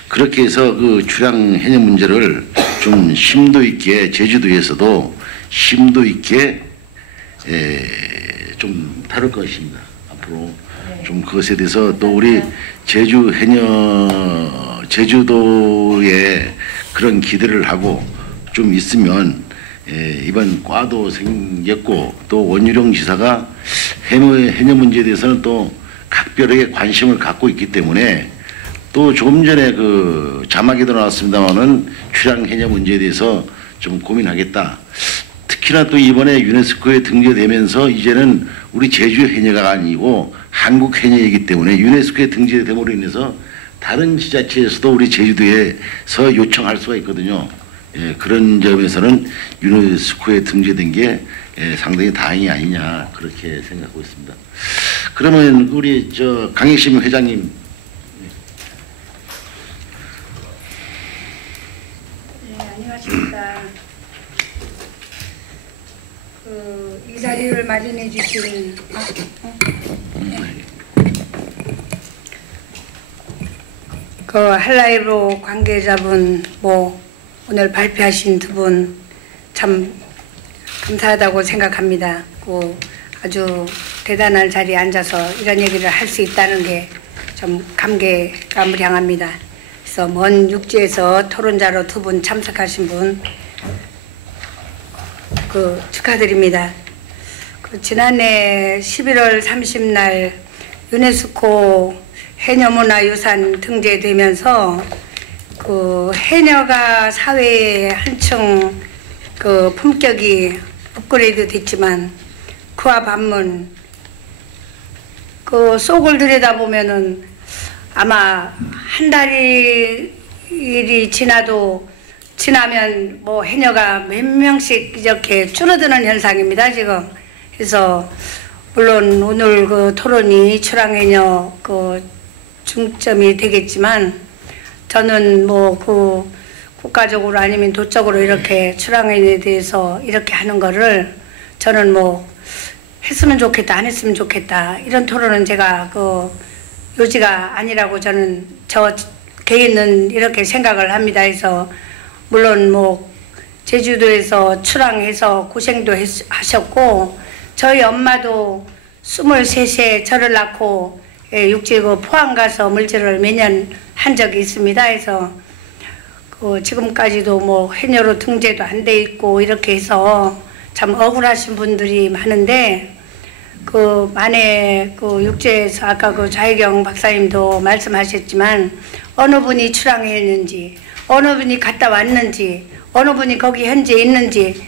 그렇게 해서 그 출항 해녀 문제를 좀 심도 있게 제주도에서도 심도 있게 좀 다룰 것입니다. 앞으로 좀 그것에 대해서 또 우리 제주도에 그런 기대를 하고 좀 있으면 이번 과도 생겼고 또 원유령 지사가 해녀 문제에 대해서는 또 각별하게 관심을 갖고 있기 때문에 또 조금 전에 그 자막에도 나왔습니다만은 출항 해녀 문제에 대해서 좀 고민하겠다. 특히나 또 이번에 유네스코에 등재되면서 이제는 우리 제주 해녀가 아니고 한국 해녀이기 때문에 유네스코에 등재됨으로 인해서 다른 지자체에서도 우리 제주도에서 요청할 수가 있거든요. 그런 점에서는 유네스코에 등재된 게 상당히 다행이 아니냐 그렇게 생각하고 있습니다. 그러면 우리 강혜심 회장님. 네, 안녕하십니까. 이 자리를 마련해 주신 그 한라이브 관계자분 오늘 발표하신 두 분 참 감사하다고 생각합니다. 아주 대단한 자리에 앉아서 이런 얘기를 할 수 있다는 게 좀 감개가 무량합니다. 그래서 먼 육지에서 토론자로 두 분 참석하신 분 축하드립니다. 지난해 11월 30날 유네스코 해녀문화유산 등재되면서 해녀가 사회의 한층 품격이 업그레이드 됐지만 그와 반면 속을 들여다보면은 아마 한 달이 지나면 뭐 해녀가 몇 명씩 이렇게 줄어드는 현상입니다, 지금. 그래서 물론 오늘 토론이 출항해녀 중점이 되겠지만 저는 국가적으로 아니면 도적으로 이렇게 출항해녀에 대해서 이렇게 하는 거를 저는 했으면 좋겠다, 안 했으면 좋겠다, 이런 토론은 제가 요지가 아니라고 저는 저 개인은 이렇게 생각을 합니다. 그래서 물론 제주도에서 출항해서 고생도 하셨고 저희 엄마도 23세 저를 낳고 육지 포항 가서 물질을 매년 한 적이 있습니다. 그래서 지금까지도 해녀로 등재도 안 돼 있고 이렇게 해서 참 억울하신 분들이 많은데 만에 육지에서 아까 좌혜경 박사님도 말씀하셨지만 어느 분이 출항했는지, 어느 분이 갔다 왔는지, 어느 분이 거기 현재 있는지,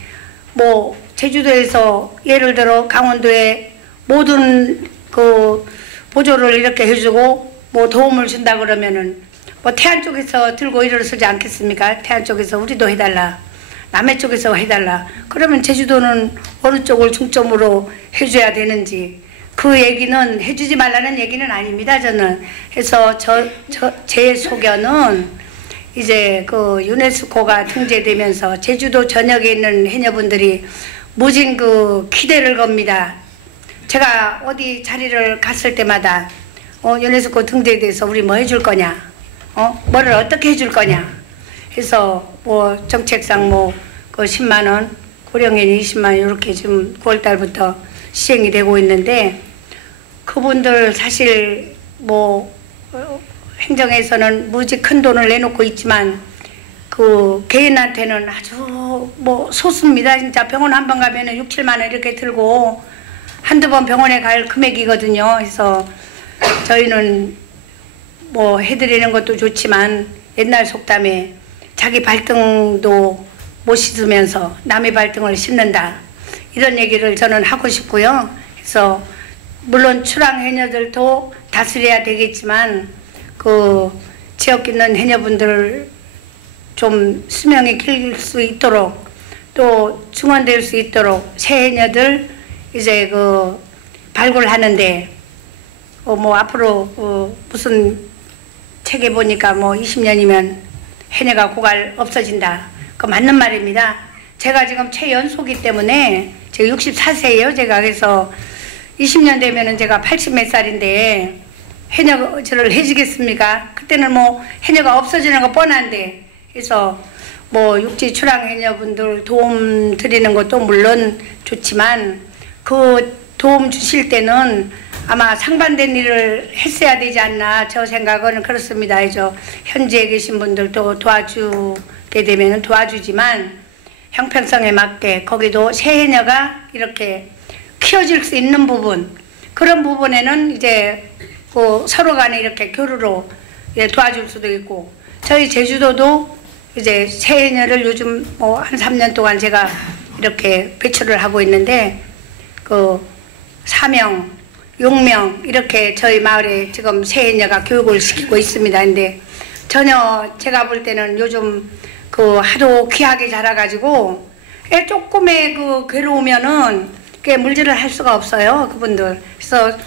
제주도에서 예를 들어 강원도에 모든 보조를 이렇게 해주고 도움을 준다 그러면은 태안 쪽에서 들고 일어서지 않겠습니까? 태안 쪽에서 우리도 해달라, 남해 쪽에서 해달라. 그러면 제주도는 어느 쪽을 중점으로 해줘야 되는지, 그 얘기는 해주지 말라는 얘기는 아닙니다, 저는. 해서 제 소견은 이제 유네스코가 등재되면서 제주도 전역에 있는 해녀분들이 무진 기대를 겁니다. 제가 어디 자리를 갔을 때마다 유네스코 등재돼서 우리 뭐 해줄 거냐, 뭐를 어떻게 해줄 거냐 해서 정책상 10만 원, 고령인 20만 원 이렇게 지금 9월 달부터 시행이 되고 있는데, 그분들 사실 행정에서는 무지 큰 돈을 내놓고 있지만 개인한테는 아주 소수입니다. 진짜 병원 한 번 가면은 6, 7만 원 이렇게 들고 한두 번 병원에 갈 금액이거든요. 그래서 저희는 해드리는 것도 좋지만 옛날 속담에 자기 발등도 못 씻으면서 남의 발등을 씻는다, 이런 얘기를 저는 하고 싶고요. 그래서 물론 출항 해녀들도 다스려야 되겠지만 지역 있는 해녀분들 좀 수명이 길 수 있도록 또 증원될 수 있도록 새 해녀들 이제 발굴하는데 앞으로 무슨 책에 보니까 20년이면 해녀가 고갈 없어진다. 맞는 말입니다. 제가 지금 최연소기 때문에 제가 64세예요. 제가 그래서 20년 되면은 제가 80 몇 살인데 해녀를 해주겠습니까? 그때는 해녀가 없어지는 거 뻔한데. 그래서 육지 출항 해녀분들 도움 드리는 것도 물론 좋지만 도움 주실 때는 아마 상반된 일을 했어야 되지 않나, 저 생각은 그렇습니다. 그래서 현지에 계신 분들도 도와주게 되면 도와주지만 형평성에 맞게 거기도 새 해녀가 이렇게 키워질 수 있는 부분, 그런 부분에는 이제 서로 간에 이렇게 교류로 도와줄 수도 있고, 저희 제주도도 이제 새 해녀를 요즘 한 3년 동안 제가 이렇게 배출을 하고 있는데 4명, 6명 이렇게 저희 마을에 지금 새 해녀가 교육을 시키고 있습니다. 근데 전혀 제가 볼 때는 요즘 하도 귀하게 자라가지고 조금의 괴로우면은 물질을 할 수가 없어요, 그분들. 그래서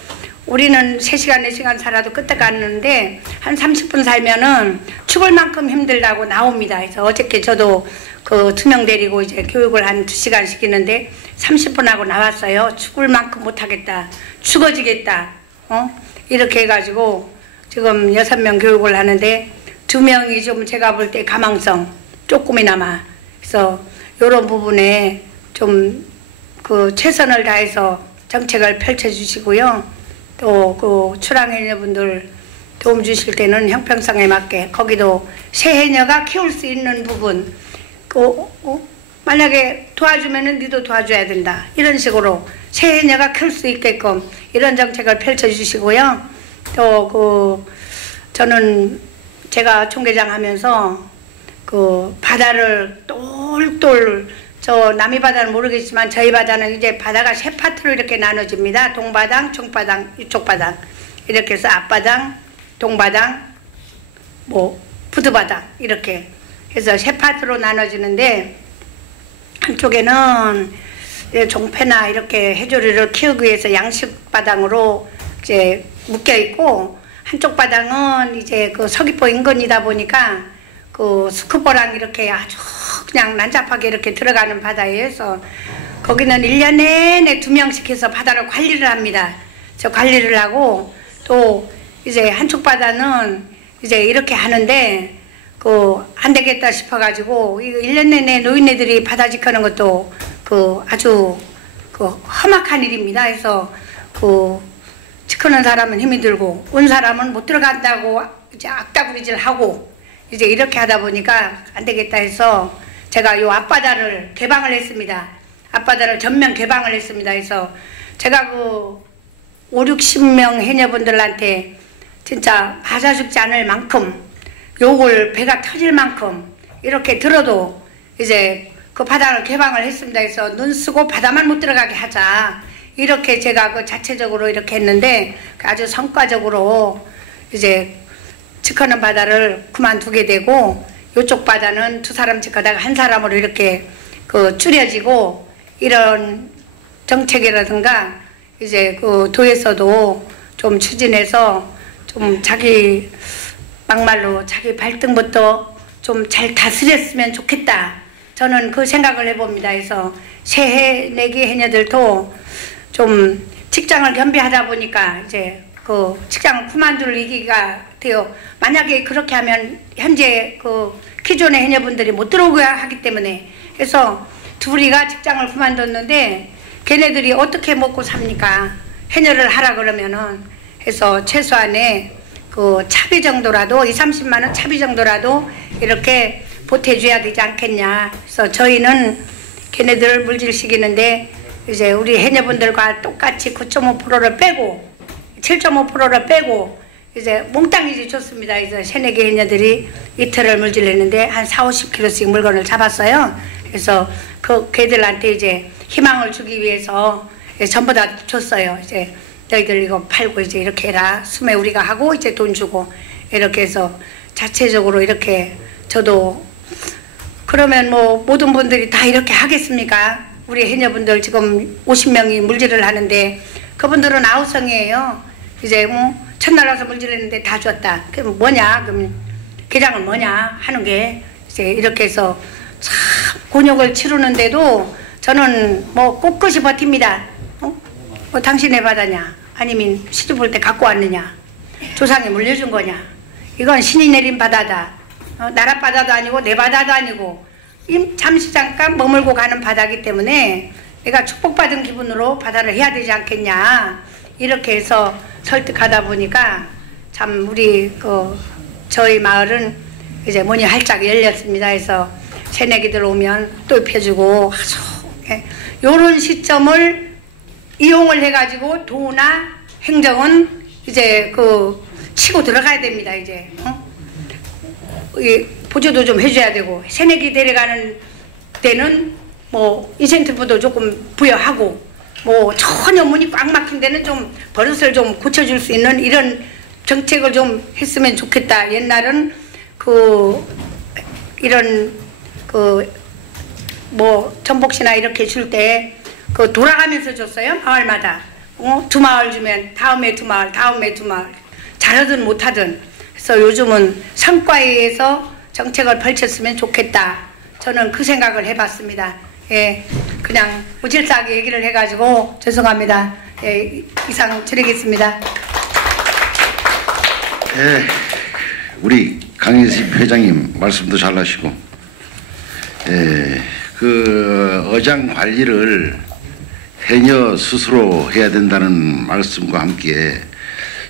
우리는 3시간, 4시간 살아도 끄떡 않는데 한 30분 살면은 죽을 만큼 힘들다고 나옵니다. 그래서 어저께 저도 2명 데리고 이제 교육을 한 2시간 시키는데 30분 하고 나왔어요. 죽을 만큼 못하겠다, 죽어지겠다, 이렇게 해가지고 지금 6명 교육을 하는데 2명이 좀 제가 볼 때 가망성, 조금이나마. 그래서 이런 부분에 좀 그 최선을 다해서 정책을 펼쳐주시고요. 또 그 출향해녀분들 도움 주실 때는 형평성에 맞게 거기도 새 해녀가 키울 수 있는 부분, 만약에 도와주면은 니도 도와줘야 된다, 이런 식으로 새 해녀가 키울 수 있게끔 이런 정책을 펼쳐주시고요. 또 저는 제가 총계장 하면서 그 바다를 똘똘, 저 남이 바다는 모르겠지만 저희 바다는 이제 바다가 세 파트로 이렇게 나눠집니다. 동바당, 중바당, 이쪽 바당, 이렇게 해서 앞바당, 동바당, 부두바당, 이렇게 해서 세 파트로 나눠지는데, 한쪽에는 종패나 이렇게 해조류를 키우기 위해서 양식바당으로 이제 묶여 있고, 한쪽 바당은 이제 그 서귀포 인근이다 보니까 그 스쿠버랑 이렇게 아주 그냥 난잡하게 이렇게 들어가는 바다에서 거기는 1년 내내 2명씩 해서 바다를 관리를 합니다. 저 관리를 하고, 또 이제 한쪽 바다는 이제 이렇게 하는데 안 되겠다 싶어가지고 이거 1년 내내 노인네들이 바다 지키는 것도 아주 험악한 일입니다. 그래서 지키는 사람은 힘이 들고 온 사람은 못 들어간다고 이제 악다구리질 하고 이제 이렇게 하다 보니까 안 되겠다 해서 제가 요 앞바다를 개방을 했습니다. 앞바다를 전면 개방을 했습니다. 그래서 제가 5, 60명 해녀분들한테 진짜 맞아 죽지 않을 만큼 욕을 배가 터질 만큼 이렇게 들어도 이제 그 바다를 개방을 했습니다. 그래서 눈 쓰고 바다만 못 들어가게 하자, 이렇게 제가 자체적으로 이렇게 했는데 아주 성과적으로 이제 지키는 바다를 그만두게 되고, 이쪽 바다는 2사람 지키다가 1사람으로 이렇게 줄여지고, 이런 정책이라든가 이제 도에서도 좀 추진해서 좀 자기 막말로 자기 발등부터 좀 잘 다스렸으면 좋겠다, 저는 그 생각을 해봅니다. 그래서 새해 내기 해녀들도 좀 직장을 겸비하다 보니까 이제 직장을 그만둘 위기가 돼요. 만약에 그렇게 하면 현재 기존의 해녀분들이 못 들어오게 하기 때문에, 그래서 둘이가 직장을 그만뒀는데 걔네들이 어떻게 먹고 삽니까? 해녀를 하라 그러면은. 해서 최소한의 차비 정도라도 20-30만 원 차비 정도라도 이렇게 보태줘야 되지 않겠냐. 그래서 저희는 걔네들 물질 시키는데 이제 우리 해녀분들과 똑같이 9.5%를 빼고 7.5%를 빼고 이제 몽땅이지 좋습니다. 이제 새내기 해녀들이 이틀을 물질했는데 한 40-50kg씩 물건을 잡았어요. 그래서 걔들한테 이제 희망을 주기 위해서 전부 다 줬어요. 이제 너희들 이거 팔고 이제 이렇게 해라, 수매 우리가 하고 이제 돈 주고, 이렇게 해서 자체적으로 이렇게. 저도 그러면 모든 분들이 다 이렇게 하겠습니까? 우리 해녀분들 지금 50명이 물질을 하는데 그분들은 아우성이에요. 이제 첫날 와서 물질했는데 다 줬다. 그럼 뭐냐? 그럼 계장은 뭐냐? 하는 게 이제 이렇게 해서 참 곤욕을 치르는데도 저는 꿋꿋이 버팁니다. 당신의 바다냐? 아니면 시집 볼 때 갖고 왔느냐? 조상이 물려준 거냐? 이건 신이 내린 바다다. 나라 바다도 아니고 내 바다도 아니고 잠시 잠깐 머물고 가는 바다이기 때문에 내가 축복받은 기분으로 바다를 해야 되지 않겠냐, 이렇게 해서 설득하다 보니까 참 우리 저희 마을은 이제 문이 활짝 열렸습니다. 해서 새내기들 오면 또 입혀주고 아주 요런 시점을 이용을 해가지고 도나 행정은 이제 치고 들어가야 됩니다. 이제 보조도 좀 해줘야 되고, 새내기 데려가는 데는 인센티브도 조금 부여하고, 전혀 문이 꽉 막힌 데는 좀 버릇을 좀 고쳐줄 수 있는 이런 정책을 좀 했으면 좋겠다. 옛날은 이런 전복시나 이렇게 줄 때 돌아가면서 줬어요. 마을마다 2마을 주면 다음에 2마을, 다음에 2마을, 잘하든 못하든. 그래서 요즘은 성과에 의해서 정책을 펼쳤으면 좋겠다, 저는 그 생각을 해봤습니다. 예, 그냥 무질서하게 얘기를 해가지고 죄송합니다. 예, 이상 드리겠습니다. 예, 우리 강인섭 회장님 말씀도 잘하시고 그 어장 관리를 해녀 스스로 해야 된다는 말씀과 함께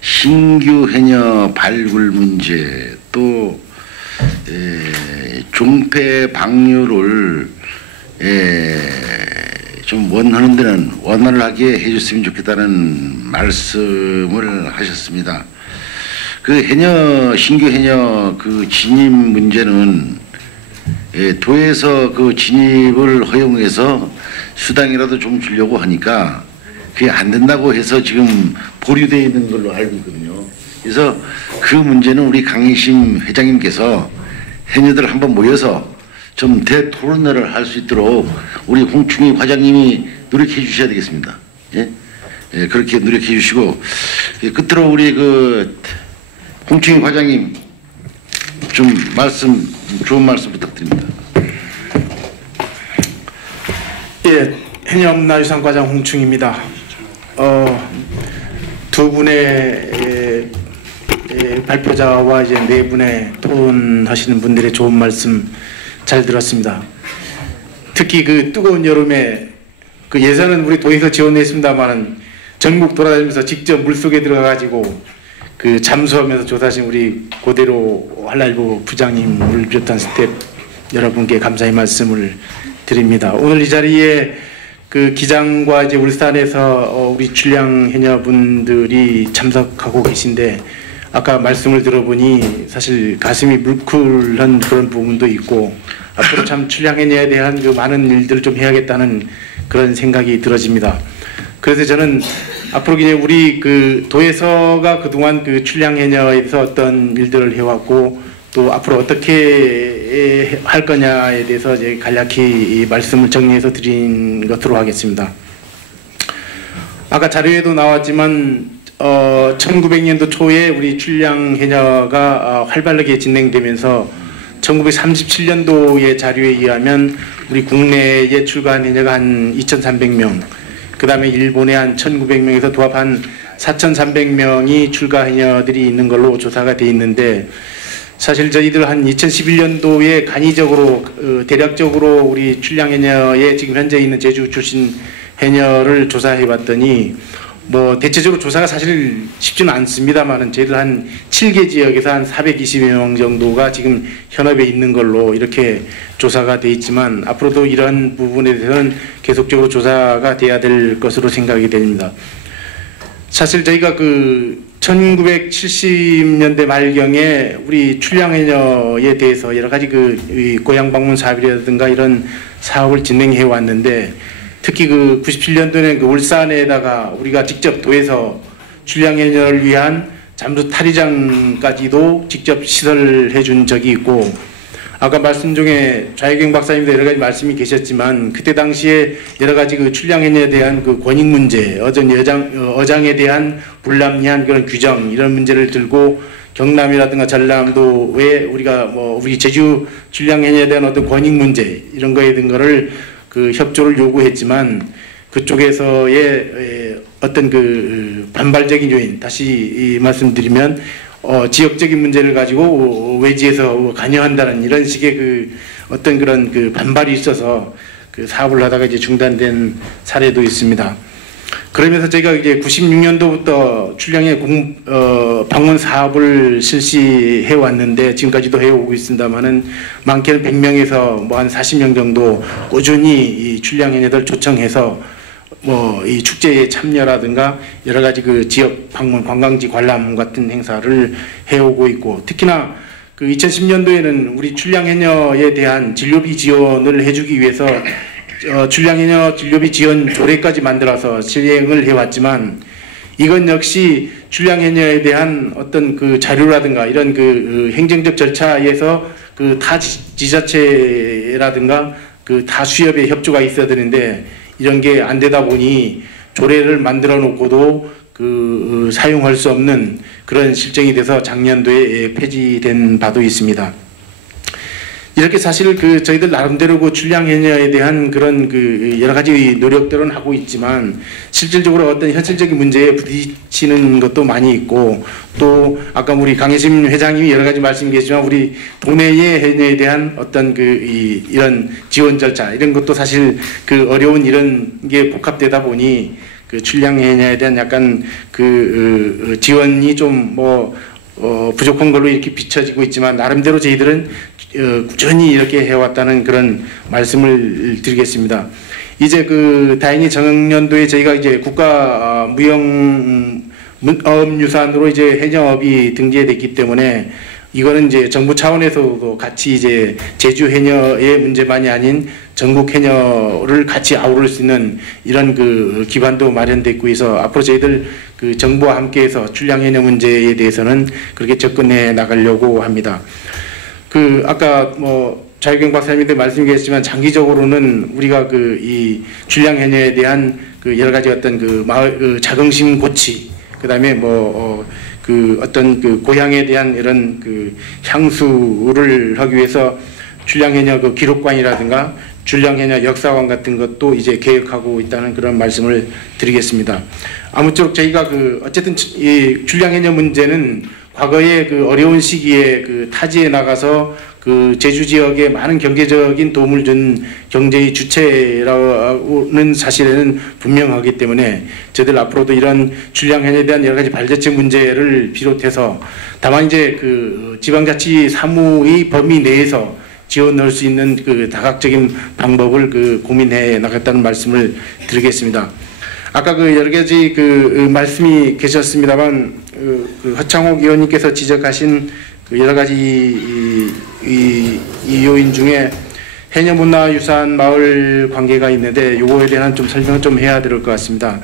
신규 해녀 발굴 문제 또 종폐 방류를 좀 원하는 데는 원활하게 해줬으면 좋겠다는 말씀을 하셨습니다. 그 해녀 신규 해녀 그 진입 문제는 도에서 그 진입을 허용해서 수당이라도 좀 주려고 하니까 그게 안 된다고 해서 지금 보류되어 있는 걸로 알고 있거든요. 그래서 그 문제는 우리 강희심 회장님께서 해녀들 한번 모여서 좀 대토론회를 할 수 있도록 우리 홍충희 과장님이 노력해 주셔야 되겠습니다. 예? 예, 그렇게 노력해 주시고 끝으로 우리 그 홍충희 과장님 좀 좋은 말씀 부탁드립니다. 예, 해녀문화유산과장 홍충입니다. 두 분의 발표자와 이제 네 분의 토론하시는 분들의 좋은 말씀 잘 들었습니다. 특히 그 뜨거운 여름에 그 예산은 우리 도에서 지원했습니다만은 전국 돌아다니면서 직접 물속에 들어가가지고 그 잠수하면서 조사하신 우리 고대로 한라일보 부장님을 비롯한 스태프 여러분께 감사의 말씀을 드립니다. 오늘 이 자리에 그 기장과 이제 울산에서 우리 출량 해녀분들이 참석하고 계신데 아까 말씀을 들어보니 사실 가슴이 물클한 그런 부분도 있고 앞으로 참 출량 해녀에 대한 그 많은 일들을 좀 해야겠다는 그런 생각이 들어집니다. 그래서 저는 앞으로 그냥 우리 그 도에서가 그동안 그 출량 해녀에서 어떤 일들을 해왔고 또 앞으로 어떻게 할 거냐에 대해서 이제 간략히 말씀을 정리해서 드린 것으로 하겠습니다. 아까 자료에도 나왔지만 1900년도 초에 우리 출량 해녀가 활발하게 진행되면서 1937년도의 자료에 의하면 우리 국내에 출가한 해녀가 한 2,300명, 그 다음에 일본에 한 1,900명에서 도합 한 4,300명이 출가 해녀들이 있는 걸로 조사가 돼 있는데 사실 저희들 한 2011년도에 간이적으로 대략적으로 우리 출량 해녀에 지금 현재 있는 제주 출신 해녀를 조사해 봤더니 뭐 대체적으로 조사가 사실 쉽지는 않습니다만은 저희들 한 7개 지역에서 한 420명 정도가 지금 현업에 있는 걸로 이렇게 조사가 돼 있지만 앞으로도 이런 부분에 대해서는 계속적으로 조사가 돼야 될 것으로 생각이 됩니다. 사실 저희가 그 1970년대 말경에 우리 출량 해녀에 대해서 여러 가지 그 고향 방문 사업이라든가 이런 사업을 진행해 왔는데 특히 그 97년도에는 그 울산에다가 우리가 직접 도에서 출량 해녀를 위한 잠수 탈의장까지도 직접 시설해 준 적이 있고 아까 말씀 중에 좌혜경 박사님도 여러 가지 말씀이 계셨지만 그때 당시에 여러 가지 그 출량 해녀에 대한 그 권익 문제, 어장에 대한 불합리한 그런 규정 이런 문제를 들고 경남이라든가 전남도에 우리가 뭐 우리 제주 출량 해녀에 대한 어떤 권익 문제 이런 거에 대한 거를 그 협조를 요구했지만 그쪽에서의 어떤 그 반발적인 요인 다시 말씀드리면 지역적인 문제를 가지고 외지에서 관여한다는 이런 식의 그 어떤 그런 그 반발이 있어서 그 사업을 하다가 이제 중단된 사례도 있습니다. 그러면서 저희가 이제 96년도부터 출량의 방문 사업을 실시해 왔는데 지금까지도 해오고 있습니다만은 많게는 100명에서 뭐 한 40명 정도 꾸준히 이 출량 해녀들 초청해서 뭐 이 축제에 참여라든가 여러 가지 그 지역 방문 관광지 관람 같은 행사를 해오고 있고 특히나 그 2010년도에는 우리 출량 해녀에 대한 진료비 지원을 해주기 위해서 출량 해녀 진료비 지원 조례까지 만들어서 실행을 해왔지만 이건 역시 출량 해녀에 대한 어떤 그 자료라든가 이런 그 행정적 절차에서 그 타 지자체라든가 그 타 수협의 협조가 있어야 되는데 이런 게 안 되다 보니 조례를 만들어 놓고도 그 사용할 수 없는 그런 실정이 돼서 작년도에 폐지된 바도 있습니다. 이렇게 사실 그 저희들 나름대로 그 출량 해녀에 대한 그런 그 여러 가지 노력들은 하고 있지만 실질적으로 어떤 현실적인 문제에 부딪히는 것도 많이 있고, 또 아까 우리 강혜심 회장님이 여러 가지 말씀계시지만 우리 도내의 해녀에 대한 어떤 그 이런 지원 절차 이런 것도 사실 그 어려운 이런 게 복합되다 보니 그 출량 해녀에 대한 약간 그 지원이 좀 뭐 부족한 걸로 이렇게 비춰지고 있지만, 나름대로 저희들은 꾸준히 이렇게 해왔다는 그런 말씀을 드리겠습니다. 이제 그 다행히 정년도에 저희가 이제 국가 무형어업유산으로 이제 해녀업이 등재됐기 때문에 이거는 이제 정부 차원에서도 같이 이제 제주 해녀의 문제만이 아닌 전국 해녀를 같이 아우를 수 있는 이런 그 기반도 마련됐고 해서 앞으로 저희들 그 정부와 함께해서 출량 해녀 문제에 대해서는 그렇게 접근해 나가려고 합니다. 그 아까 뭐 자유경 박사님도 말씀하셨지만 장기적으로는 우리가 그 이 출량 해녀에 대한 그 여러 가지 어떤 그 마을 그 자긍심 고치, 그다음에 그 어떤 그 고향에 대한 이런 그 향수를 하기 위해서 출량해녀 그 기록관이라든가 출량해녀 역사관 같은 것도 이제 계획하고 있다는 그런 말씀을 드리겠습니다. 아무쪼록 저희가 그 어쨌든 이 출량해녀 문제는 과거에 그 어려운 시기에 그 타지에 나가서 그 제주 지역에 많은 경제적인 도움을 준 경제의 주체라는 사실에는 분명하기 때문에 저희들 앞으로도 이런 출량해녀에 대한 여러 가지 발자취 문제를 비롯해서 다만 이제 그 지방자치 사무의 범위 내에서 지원할 수 있는 그 다각적인 방법을 그 고민해 나갔다는 말씀을 드리겠습니다. 아까 그 여러 가지 그 말씀이 계셨습니다만 그 허창옥 의원님께서 지적하신 그 여러 가지 이 요인 중에 해녀 문화유산 마을 관계가 있는데 요거에 대한 좀 설명을 좀 해야 될 것 같습니다.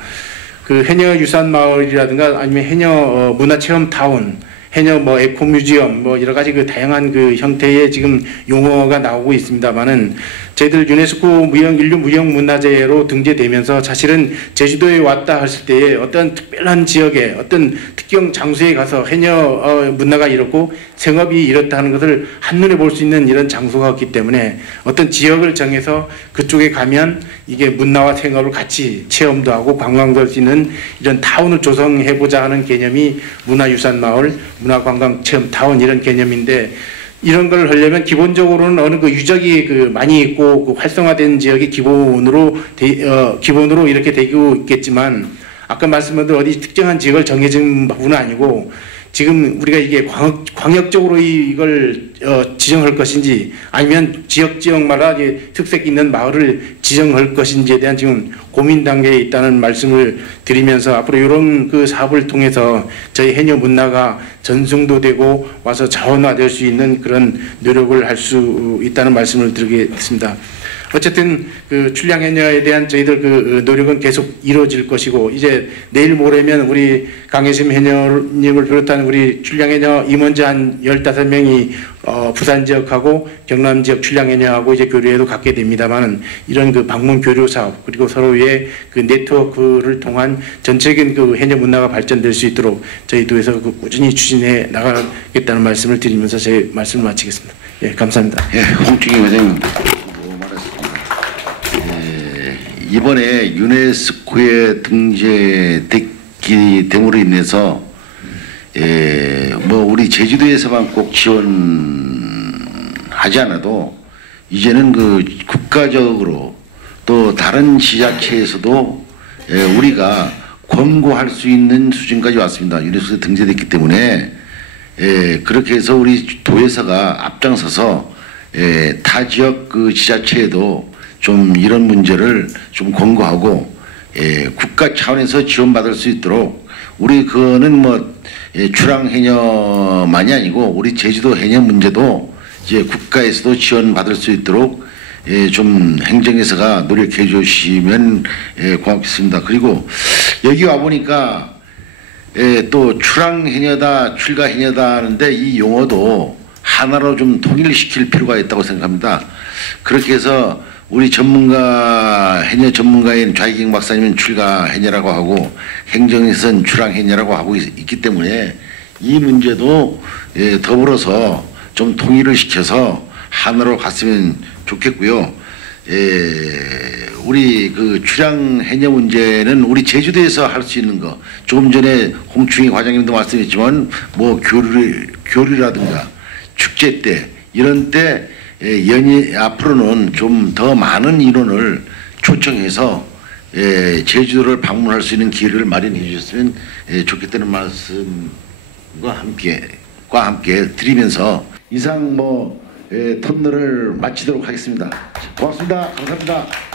그 해녀 유산 마을이라든가 아니면 해녀 문화체험 타운, 해녀 뭐 에코뮤지엄 뭐 여러 가지 그 다양한 그 형태의 지금 용어가 나오고 있습니다만은 저희들 유네스코 인류 무형 문화재로 등재되면서 사실은 제주도에 왔다 했을 때에 어떤 특별한 지역에 어떤 특정 장소에 가서 해녀 문화가 이렇고 생업이 이렇다 하는 것을 한눈에 볼 수 있는 이런 장소가 없기 때문에 어떤 지역을 정해서 그쪽에 가면 이게 문화와 생업을 같이 체험도 하고 관광도 할 수 있는 이런 타운을 조성해보자 하는 개념이 문화유산마을, 문화관광체험타운 이런 개념인데, 이런 걸 하려면 기본적으로는 어느 그 유적이 그 많이 있고 그 활성화된 지역이 기본으로 이렇게 되고 있겠지만, 아까 말씀드린 어디 특정한 지역을 정해진 부분은 아니고 지금 우리가 이게 광역적으로 이걸 지정할 것인지 아니면 지역마다 특색 있는 마을을 지정할 것인지에 대한 지금 고민 단계에 있다는 말씀을 드리면서 앞으로 이런 그 사업을 통해서 저희 해녀 문화가 전승도되고 와서 자원화될 수 있는 그런 노력을 할 수 있다는 말씀을 드리겠습니다. 어쨌든 그 출량해녀에 대한 저희들 그 노력은 계속 이루어질 것이고, 이제 내일 모레면 우리 강혜심 해녀님을 비롯한 우리 출량해녀 임원자 한 15명이 부산 지역하고 경남 지역 출량해녀하고 이제 교류회도 갖게 됩니다만은, 이런 그 방문 교류 사업 그리고 서로의 그 네트워크를 통한 전체적인 그 해녀 문화가 발전될 수 있도록 저희 도에서 그 꾸준히 추진해 나가겠다는 말씀을 드리면서 제 말씀을 마치겠습니다. 예, 감사합니다. 예, 홍준기 회장님. 이번에 유네스코에 등재됐기 됨으로 인해서 뭐 우리 제주도에서만 꼭 지원하지 않아도 이제는 그 국가적으로 또 다른 지자체에서도 우리가 권고할 수 있는 수준까지 왔습니다. 유네스코에 등재됐기 때문에 그렇게 해서 우리 도에서가 앞장서서 타 지역 그 지자체에도 좀 이런 문제를 좀 권고하고 국가 차원에서 지원받을 수 있도록, 우리 그거는 뭐 출항해녀만이 아니고 우리 제주도 해녀 문제도 이제 국가에서도 지원받을 수 있도록 좀 행정에서가 노력해 주시면 고맙겠습니다. 그리고 여기 와 보니까 또 출항해녀다 출가해녀다 하는데 이 용어도 하나로 좀 통일시킬 필요가 있다고 생각합니다. 그렇게 해서 우리 전문가, 해녀 전문가인 좌익경 박사님은 출가해녀라고 하고 행정에서는 출항해녀라고 하고 있기 때문에 이 문제도 더불어서 좀 통일을 시켜서 하나로 갔으면 좋겠고요. 우리 그 출향 해녀 문제는 우리 제주도에서 할 수 있는 거, 조금 전에 홍충희 과장님도 말씀했지만 뭐 교류라든가 축제 때 이런 때 앞으로는 좀 더 많은 인원을 초청해서 제주도를 방문할 수 있는 기회를 마련해 주셨으면 좋겠다는 말씀과 함께 드리면서 이상 터널을 마치도록 하겠습니다. 고맙습니다. 감사합니다.